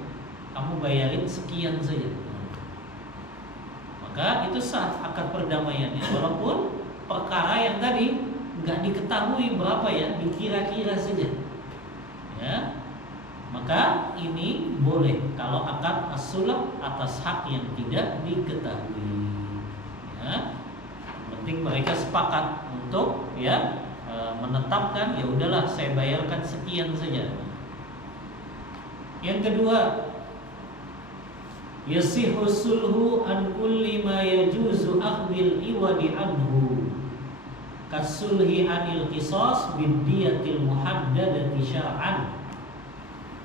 Kamu bayarin sekian saja. Maka itu sah akad perdamaiannya, walaupun perkara yang tadi nggak diketahui berapa ya, dikira-kira saja. Ya, maka ini boleh kalau akad as-sulh atas hak yang tidak diketahui. Ya, penting mereka sepakat untuk menetapkan, ya udahlah saya bayarkan sekian saja. Yang kedua, yasihu sulhu an kulli ma yajuzu akhdhil iwadi anhu kasulhi anil qisas biddiyatil muhaddadati syar'an.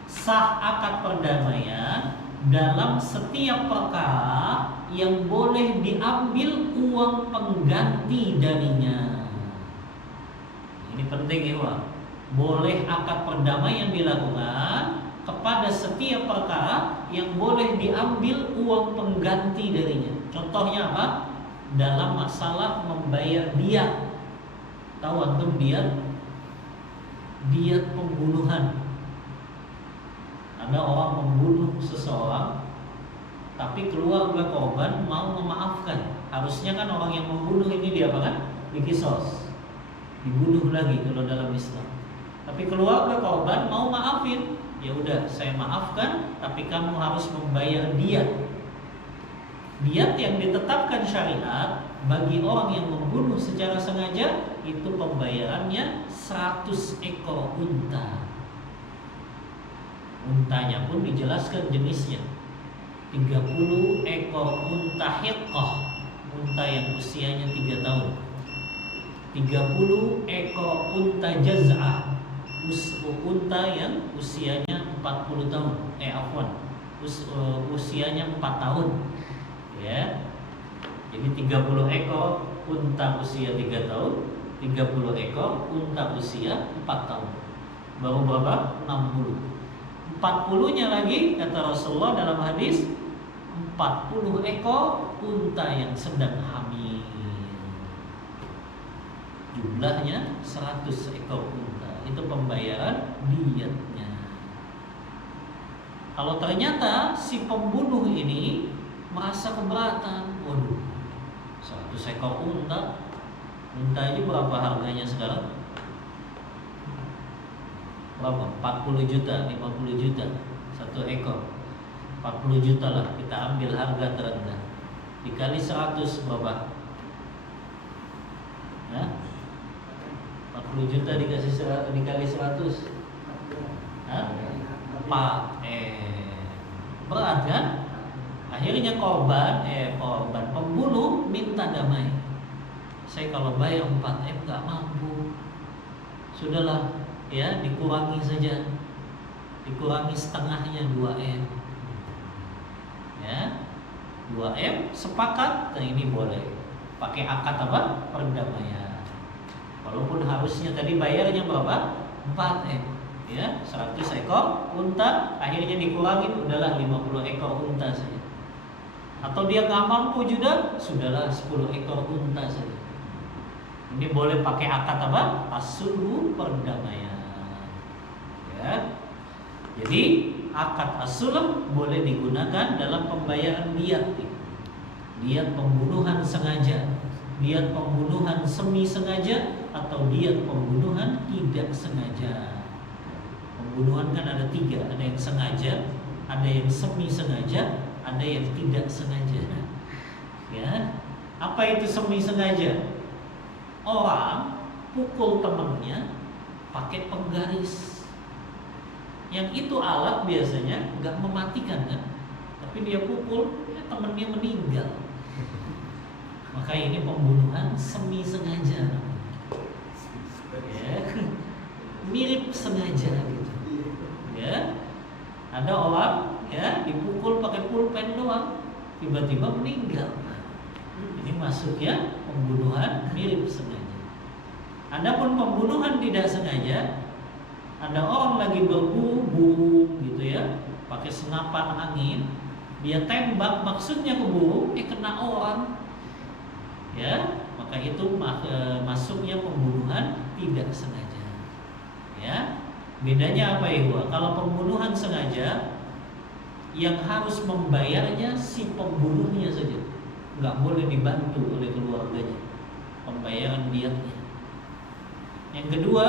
Sah akad perdamaian dalam setiap perkara yang boleh diambil uang pengganti darinya. Ini penting ya Pak. Boleh akad perdamaian dilakukan kepada setiap perkara yang boleh diambil uang pengganti darinya. Contohnya apa? Dalam masalah membayar diat. Tahu antum diat? Diat pembunuhan. Ada orang membunuh seseorang, tapi keluarga korban mau memaafkan. Harusnya kan orang yang membunuh ini dia apa kan? Dikisos, dibunuh lagi kalau dalam Islam. Tapi keluarga korban mau maafin. Ya udah, saya maafkan, tapi kamu harus membayar diat. Diat yang ditetapkan syariat bagi orang yang membunuh secara sengaja itu pembayarannya 100 ekor unta. Untanya pun dijelaskan jenisnya. 30 ekor unta hiqqah, unta yang usianya 3 tahun. 30 ekor unta jaz'ah, unta yang usianya 40 tahun. Usianya 4 tahun. Ya. Jadi 30 ekor unta usia 3 tahun, 30 ekor unta usia 4 tahun. Baru berapa? 60. 40-nya lagi kata Rasulullah dalam hadis 40 ekor unta yang sedang hamil. Jumlahnya 100 ekor unta. Itu pembayaran diatnya. Kalau ternyata si pembunuh ini merasa keberatan, waduh, 100 ekor unta. Unta ini berapa harganya sekarang? Berapa? 40 juta, 50 juta satu ekor. 40 juta lah kita ambil harga terendah. Dikali 100 berapa? Hah? 40 juta dikali 100. Hah? 4 berat kan? Akhirnya korban pembunuh minta damai. Saya kalau bayar 4M gak mampu. Sudahlah, ya dikurangi saja. Dikurangi setengahnya 2M. Ya. 2M sepakat, nah ini boleh. Pakai akad apa? Perdamaian. Walaupun harusnya tadi bayarnya berapa? 4M. Ya, 100 ekor unta akhirnya dikurangin udahlah 50 ekor unta saja. Atau dia nggak mampu juga, sudahlah 10 ekor unta saja. Ini boleh pakai akad apa? As-sulhu, perdamaian. Ya. Jadi akad as-sulh boleh digunakan dalam pembayaran diat. Diat pembunuhan sengaja, diat pembunuhan semi sengaja, atau diat pembunuhan tidak sengaja. Pembunuhan kan ada 3, ada yang sengaja, ada yang semi sengaja, ada yang tidak sengaja. Ya, apa itu semi sengaja? Orang pukul temannya pakai penggaris. Yang itu alat biasanya nggak mematikan kan, tapi dia pukul, ya temannya meninggal. Maka ini pembunuhan semi sengaja. Ya, mirip sengaja gitu. Ya, ada orang ya dipukul pakai pulpen doang, tiba-tiba meninggal. Ini masuknya pembunuhan mirip sengaja. Adapun pembunuhan tidak sengaja, ada orang lagi berburu gitu ya, pakai senapan angin, dia tembak maksudnya ke burung, kena orang. Ya, maka itu masuknya pembunuhan tidak sengaja. Ya. Bedanya apa ya? Kalau pembunuhan sengaja, yang harus membayarnya si pembunuhnya saja, nggak boleh dibantu oleh keluarganya pembayaran diatnya. Yang kedua,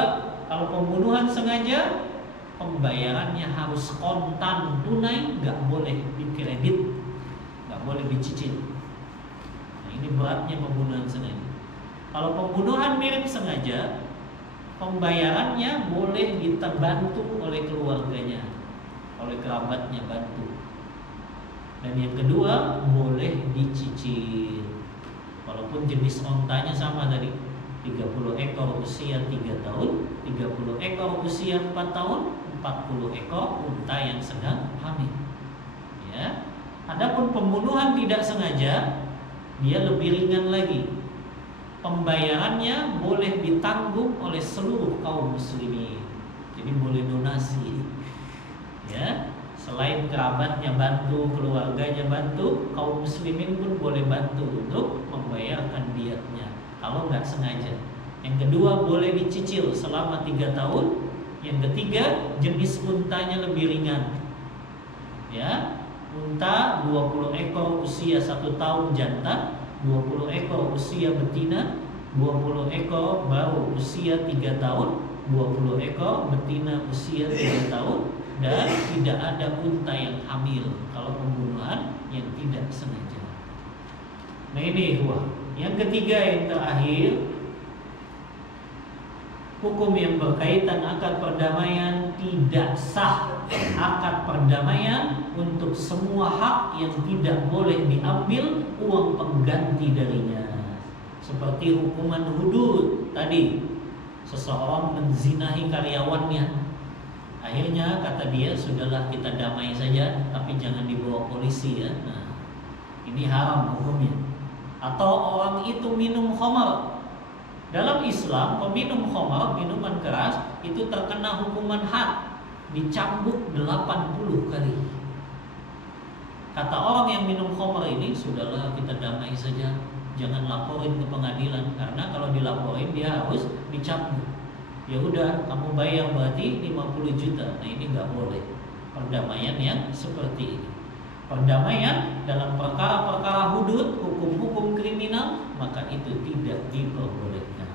kalau pembunuhan sengaja, pembayarannya harus kontan tunai, nggak boleh dikredit, nggak boleh dicicil. Nah, ini beratnya pembunuhan sengaja. Kalau pembunuhan mirip sengaja, pembayarannya boleh dibantu oleh keluarganya, oleh kerabatnya bantu. Dan yang kedua, boleh dicicil. Walaupun jenis ontanya sama tadi, 30 ekor usia 3 tahun, 30 ekor usia 4 tahun, 40 ekor unta yang sedang hamil. Ya. pembunuhan tidak sengaja, dia lebih ringan lagi. Pembayarannya boleh ditanggung oleh seluruh kaum muslimin. Jadi boleh donasi. Ya, selain kerabatnya bantu, keluarganya bantu, kaum muslimin pun boleh bantu untuk membayarkan diatnya kalau nggak sengaja. Yang kedua, boleh dicicil selama 3 tahun. Yang ketiga, jenis untanya lebih ringan. Ya, unta 20 ekor usia 1 tahun jantan, 20 ekor usia betina, 20 ekor baru usia 3 tahun, 20 ekor betina usia 3 tahun, dan tidak ada unta yang hamil kalau pembunuhan yang tidak sengaja. Nah ini yang ketiga, yang terakhir, hukum yang berkaitan akad perdamaian tidak sah. Akad perdamaian untuk semua hak yang tidak boleh diambil uang pengganti darinya. Seperti hukuman hudud tadi, seseorang menzinahi karyawannya, akhirnya kata dia, sudahlah kita damai saja, tapi jangan dibawa polisi ya. Nah, ini haram hukumnya. Atau orang itu minum khamar. Dalam Islam, peminum khamar, minuman keras, itu terkena hukuman had, dicambuk 80 kali. Kata orang yang minum khamar ini, sudahlah kita damai saja, jangan laporin ke pengadilan, karena kalau dilaporin dia harus dicambuk. Ya udah, kamu bayar berarti 50 juta. Nah ini nggak boleh. Perdamaian yang seperti ini. Perdamaian dalam perkara-perkara hudud, hukum-hukum kriminal, maka itu tidak diperbolehkan.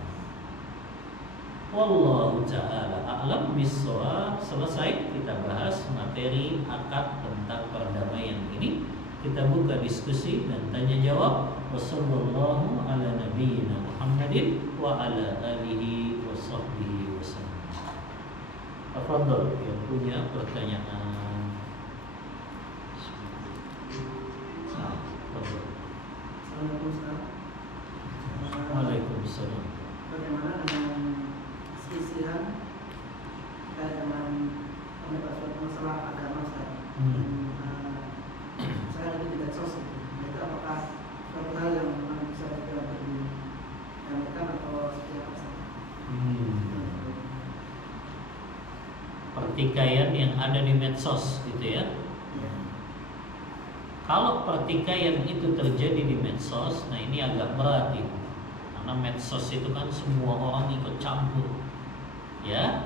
Wallahu ta'ala a'lam bissawab. Selesai kita bahas materi akad tentang perdamaian ini. Kita buka diskusi dan tanya jawab. Wassallallahu ala nabiyyina Muhammadin wa ala alihi wa sahbihi wasallam. Tafadhal yang punya pertanyaan. Assalamualaikum Ustaz. Waalaikumsalam. Bagaimana dengan sisihan dengan suatu masalah agama Ustaz? Saya lagi di medsos itu apakah suatu hal yang memang bisa juga didamaikan atau seperti apa Ustaz? Pertikaian yang ada di medsos gitu ya. Kalau pertikaian itu terjadi di medsos, nah ini agak berat ya. Karena medsos itu kan semua orang ikut campur. Ya.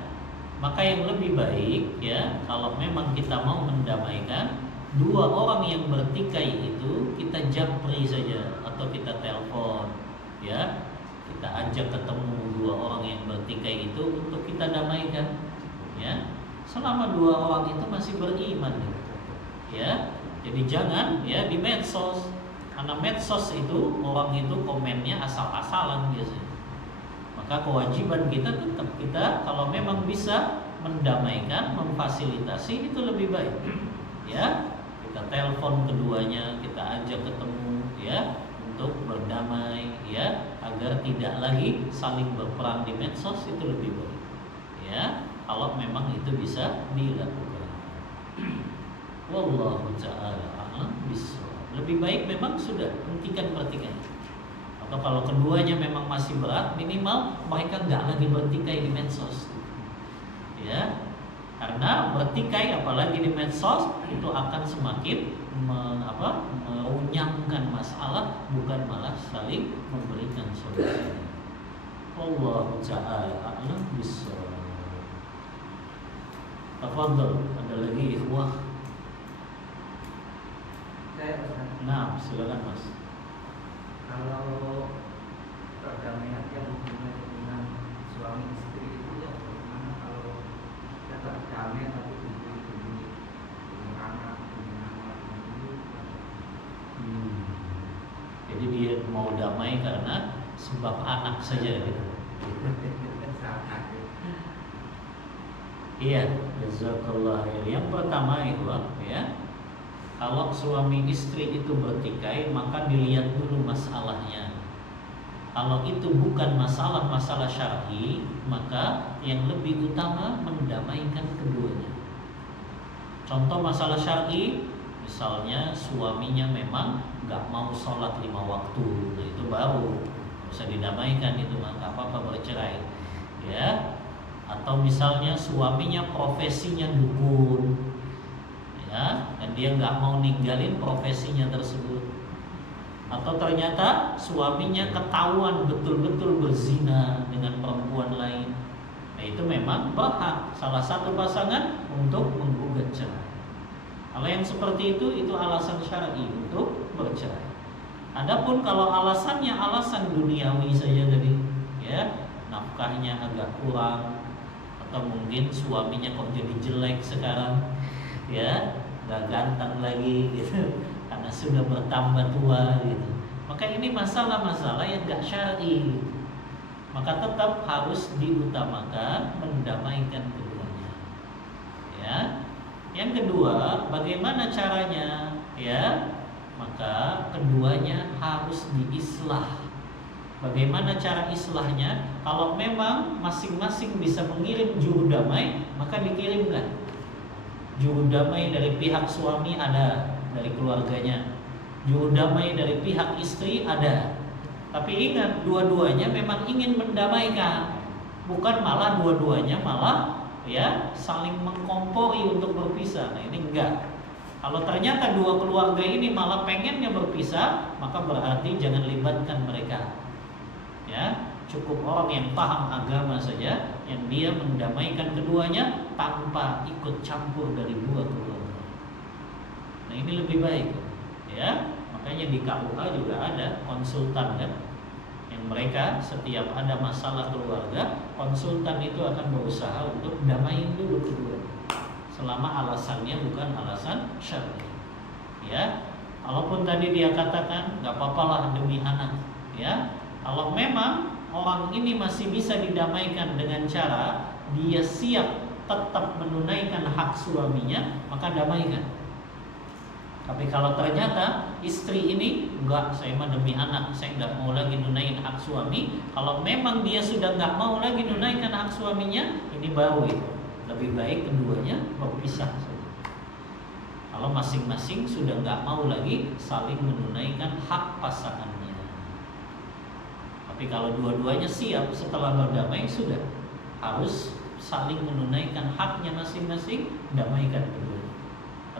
Maka yang lebih baik ya, kalau memang kita mau mendamaikan, 2 orang yang bertikai itu kita japri saja atau kita telepon ya. Kita ajak ketemu 2 orang yang bertikai itu untuk kita damaikan ya. Selama 2 orang itu masih beriman ya. Jadi jangan ya di medsos, karena medsos itu orang itu komennya asal-asalan biasanya. Maka kewajiban kita tetap kita kalau memang bisa mendamaikan, memfasilitasi itu lebih baik. Ya, kita telepon keduanya, kita ajak ketemu ya untuk berdamai ya agar tidak lagi saling berperang di medsos, itu lebih baik. Ya, kalau memang itu bisa dilakukan. Wallahu ta'ala a'lam bissawab. Lebih baik memang sudah hentikan pertikaian. Atau kalau keduanya memang masih berat, minimal mereka nggak lagi bertikai di medsos. Ya, karena bertikai apalagi di medsos itu akan semakin merunyamkan masalah, bukan malah saling memberikan solusi. Wallahu ta'ala a'lam bissawab. Tafadhal, ada lagi ikhwah? Nah, silakan Mas. Kalau perdamaian yang hubungan dengan suami istri itu ya bagaimana kalau kita berdamai tapi demi anak itu? Jadi dia mau damai karena sebab anak saja gitu. Iya, jazakallah khair. Yang pertama itu ya, kalau suami istri itu bertikai, maka dilihat dulu masalahnya. Kalau itu bukan masalah syar'i, maka yang lebih utama mendamaikan keduanya. Contoh masalah syar'i, Misalnya suaminya memang nggak mau sholat 5 waktu, nah itu baru bisa didamaikan, itu mah nggak apa-apa bercerai, ya. Atau misalnya suaminya profesinya dukun, ya, dan dia nggak mau ninggalin profesinya tersebut. Atau ternyata suaminya ketahuan betul-betul berzina dengan perempuan lain, nah itu memang berhak salah satu pasangan untuk menggugat cerai. Kalau yang seperti itu alasan syar'i untuk bercerai. Adapun kalau alasannya alasan duniawi saja tadi, ya, nafkahnya agak kurang, atau mungkin suaminya kok jadi jelek sekarang, ya, gak ganteng lagi gitu, karena sudah bertambah tua gitu, maka ini masalah-masalah yang gak syar'i. Maka tetap harus diutamakan mendamaikan keduanya, ya. Yang kedua, bagaimana caranya? Ya, maka keduanya harus diislah. Bagaimana cara islahnya? Kalau memang masing-masing bisa mengirim juru damai, maka dikirimkan. Juru damai dari pihak suami ada, dari keluarganya. Juru damai dari pihak istri ada. Tapi ingat, dua-duanya memang ingin mendamaikan, bukan malah dua-duanya malah ya saling mengkompori untuk berpisah. Nah ini enggak. Kalau ternyata dua keluarga ini malah pengennya berpisah, maka berarti jangan libatkan mereka, ya. Cukup orang yang paham agama saja, yang dia mendamaikan keduanya tanpa ikut campur dari dua keluarga. Nah ini lebih baik, ya. Makanya di KUA juga ada konsultan, kan, yang mereka setiap ada masalah keluarga, konsultan itu akan berusaha untuk damain dulu keduanya, selama alasannya bukan alasan syar'i, ya. Kalaupun tadi dia katakan nggak apa-apalah demi anak, ya. Kalau memang orang ini masih bisa didamaikan dengan cara dia siap tetap menunaikan hak suaminya, maka damaikan. Tapi kalau ternyata istri ini enggak, saya mah demi anak, saya enggak mau lagi nunain hak suami. Kalau memang dia sudah enggak mau lagi nunaikan hak suaminya, ini baru itu. Lebih baik keduanya berpisah saja. Kalau masing-masing sudah enggak mau lagi saling menunaikan hak pasangannya. Tapi kalau dua-duanya siap setelah berdamai, sudah harus saling menunaikan haknya masing-masing, damaikan kedua.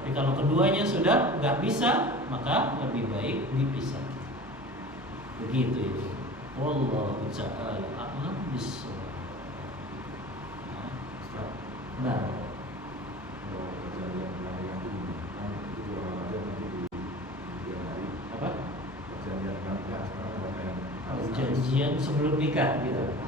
Tapi kalau keduanya sudah nggak bisa, maka lebih baik dipisah. Begitu itu. Wallahu ta'ala a'lam bishawab. Nah, apa? Perjanjian sebelum nikah gitu.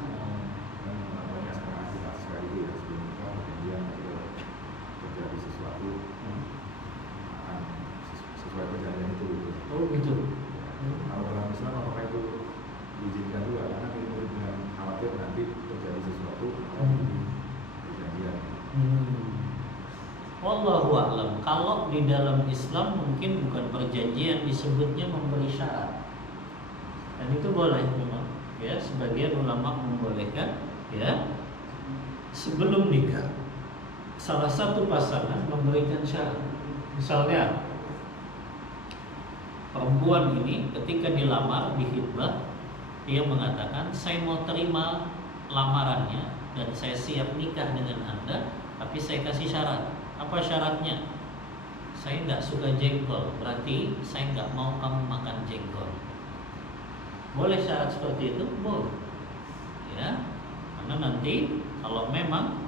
Oh gitu. Kalau dalam Islam apakah itu diizinkan juga? Karena kita dengan khawatir nanti terjadi sesuatu perjanjian. Wallahu a'lam. Kalau di dalam Islam mungkin bukan perjanjian, disebutnya memberi syarat. Dan itu boleh memang, ya, sebagian ulama membolehkan, ya, sebelum nikah salah satu pasangan memberikan syarat. Misalnya perempuan ini ketika dilamar di khitbah, dia mengatakan saya mau terima lamarannya dan saya siap nikah dengan Anda, tapi saya kasih syarat. Apa syaratnya? Saya nggak suka jengkol, berarti saya nggak mau kamu makan jengkol. Boleh syarat seperti itu? Boleh, ya. Karena nanti kalau memang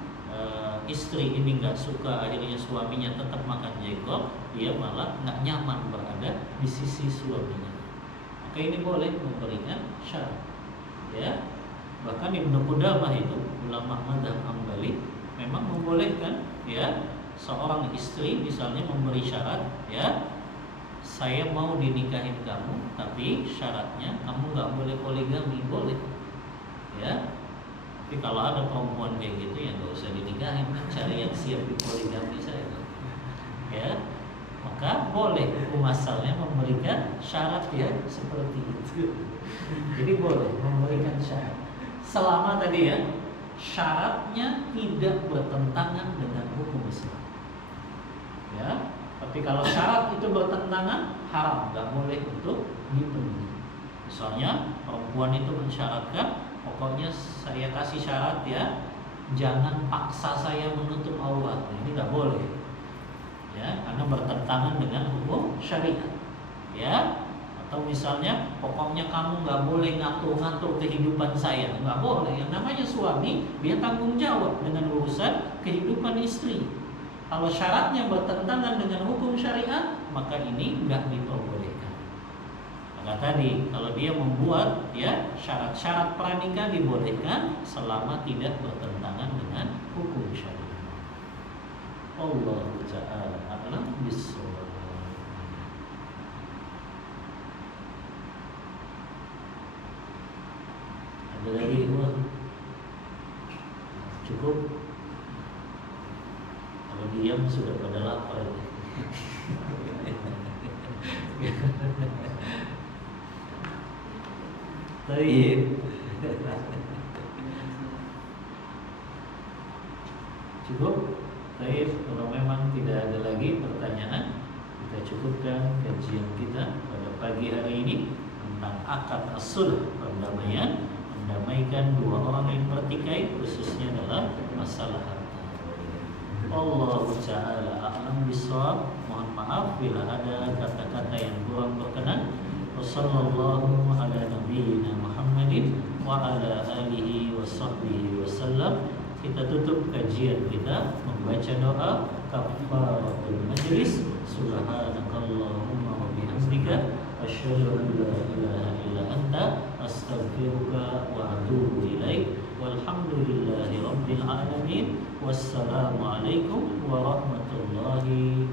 istri ini nggak suka, akhirnya suaminya tetap makan jengkol, dia malah nggak nyaman berada di sisi suaminya. Maka ini boleh memberikan syarat, ya. Bahkan Ibnu Qudamah itu ulama mazhab Hambali memang membolehkan, ya, seorang istri misalnya memberi syarat, ya, saya mau dinikahin kamu, tapi syaratnya kamu nggak boleh poligami. Boleh, ya. Tapi kalau ada perempuan kayak gitu ya nggak usah dinikahin, kan, cari yang siap dipoligami saya, ya. Maka boleh hukum asalnya memberikan syarat, ya, seperti itu. Jadi boleh memberikan syarat selama tadi, ya, syaratnya tidak bertentangan dengan hukum Islam, ya. Tapi kalau syarat itu bertentangan, haram, nggak boleh untuk dipenuhi. Misalnya perempuan itu mensyaratkan, pokoknya saya kasih syarat ya, jangan paksa saya menutup aurat. Ini nggak boleh, ya, karena bertentangan dengan hukum syariat, ya. Atau misalnya, pokoknya kamu nggak boleh ngatur-ngatur kehidupan saya, nggak boleh. Yang namanya suami, dia tanggung jawab dengan urusan kehidupan istri. Kalau syaratnya bertentangan dengan hukum syariat, maka ini nggak diperbolehkan. Maka tadi, kalau dia membuat ya syarat-syarat pranikah dibolehkan selama tidak bertentangan dengan hukum syariat. Allah Ta'ala a'lam bishawab. Ada lagi Ikhwan? Cukup? Kalau diam sudah pada lapar. Baik. Cukup? Baik, kalau memang tidak ada lagi pertanyaan, kita cukupkan kajian kita pada pagi hari ini tentang akad as-sulh, perdamaian, mendamaikan dua orang yang bertikai, khususnya dalam masalah harta. Allah Ta'ala a'lam bishawab. Mohon maaf bila ada kata-kata yang kurang berkenan. Wassallallahu ala nabiyyina Muhammadin wa ala alihi wa sahbihi wasallam. Kita tutup kajian kita membaca doa kafaratul majlis. Subhanakallahumma wa bihamdika asyhadu an la ilaha illa anta astaghfiruka wa atubu ilaik. Walhamdulillahi rabbil alamin. Wassalamualaikum warahmatullahi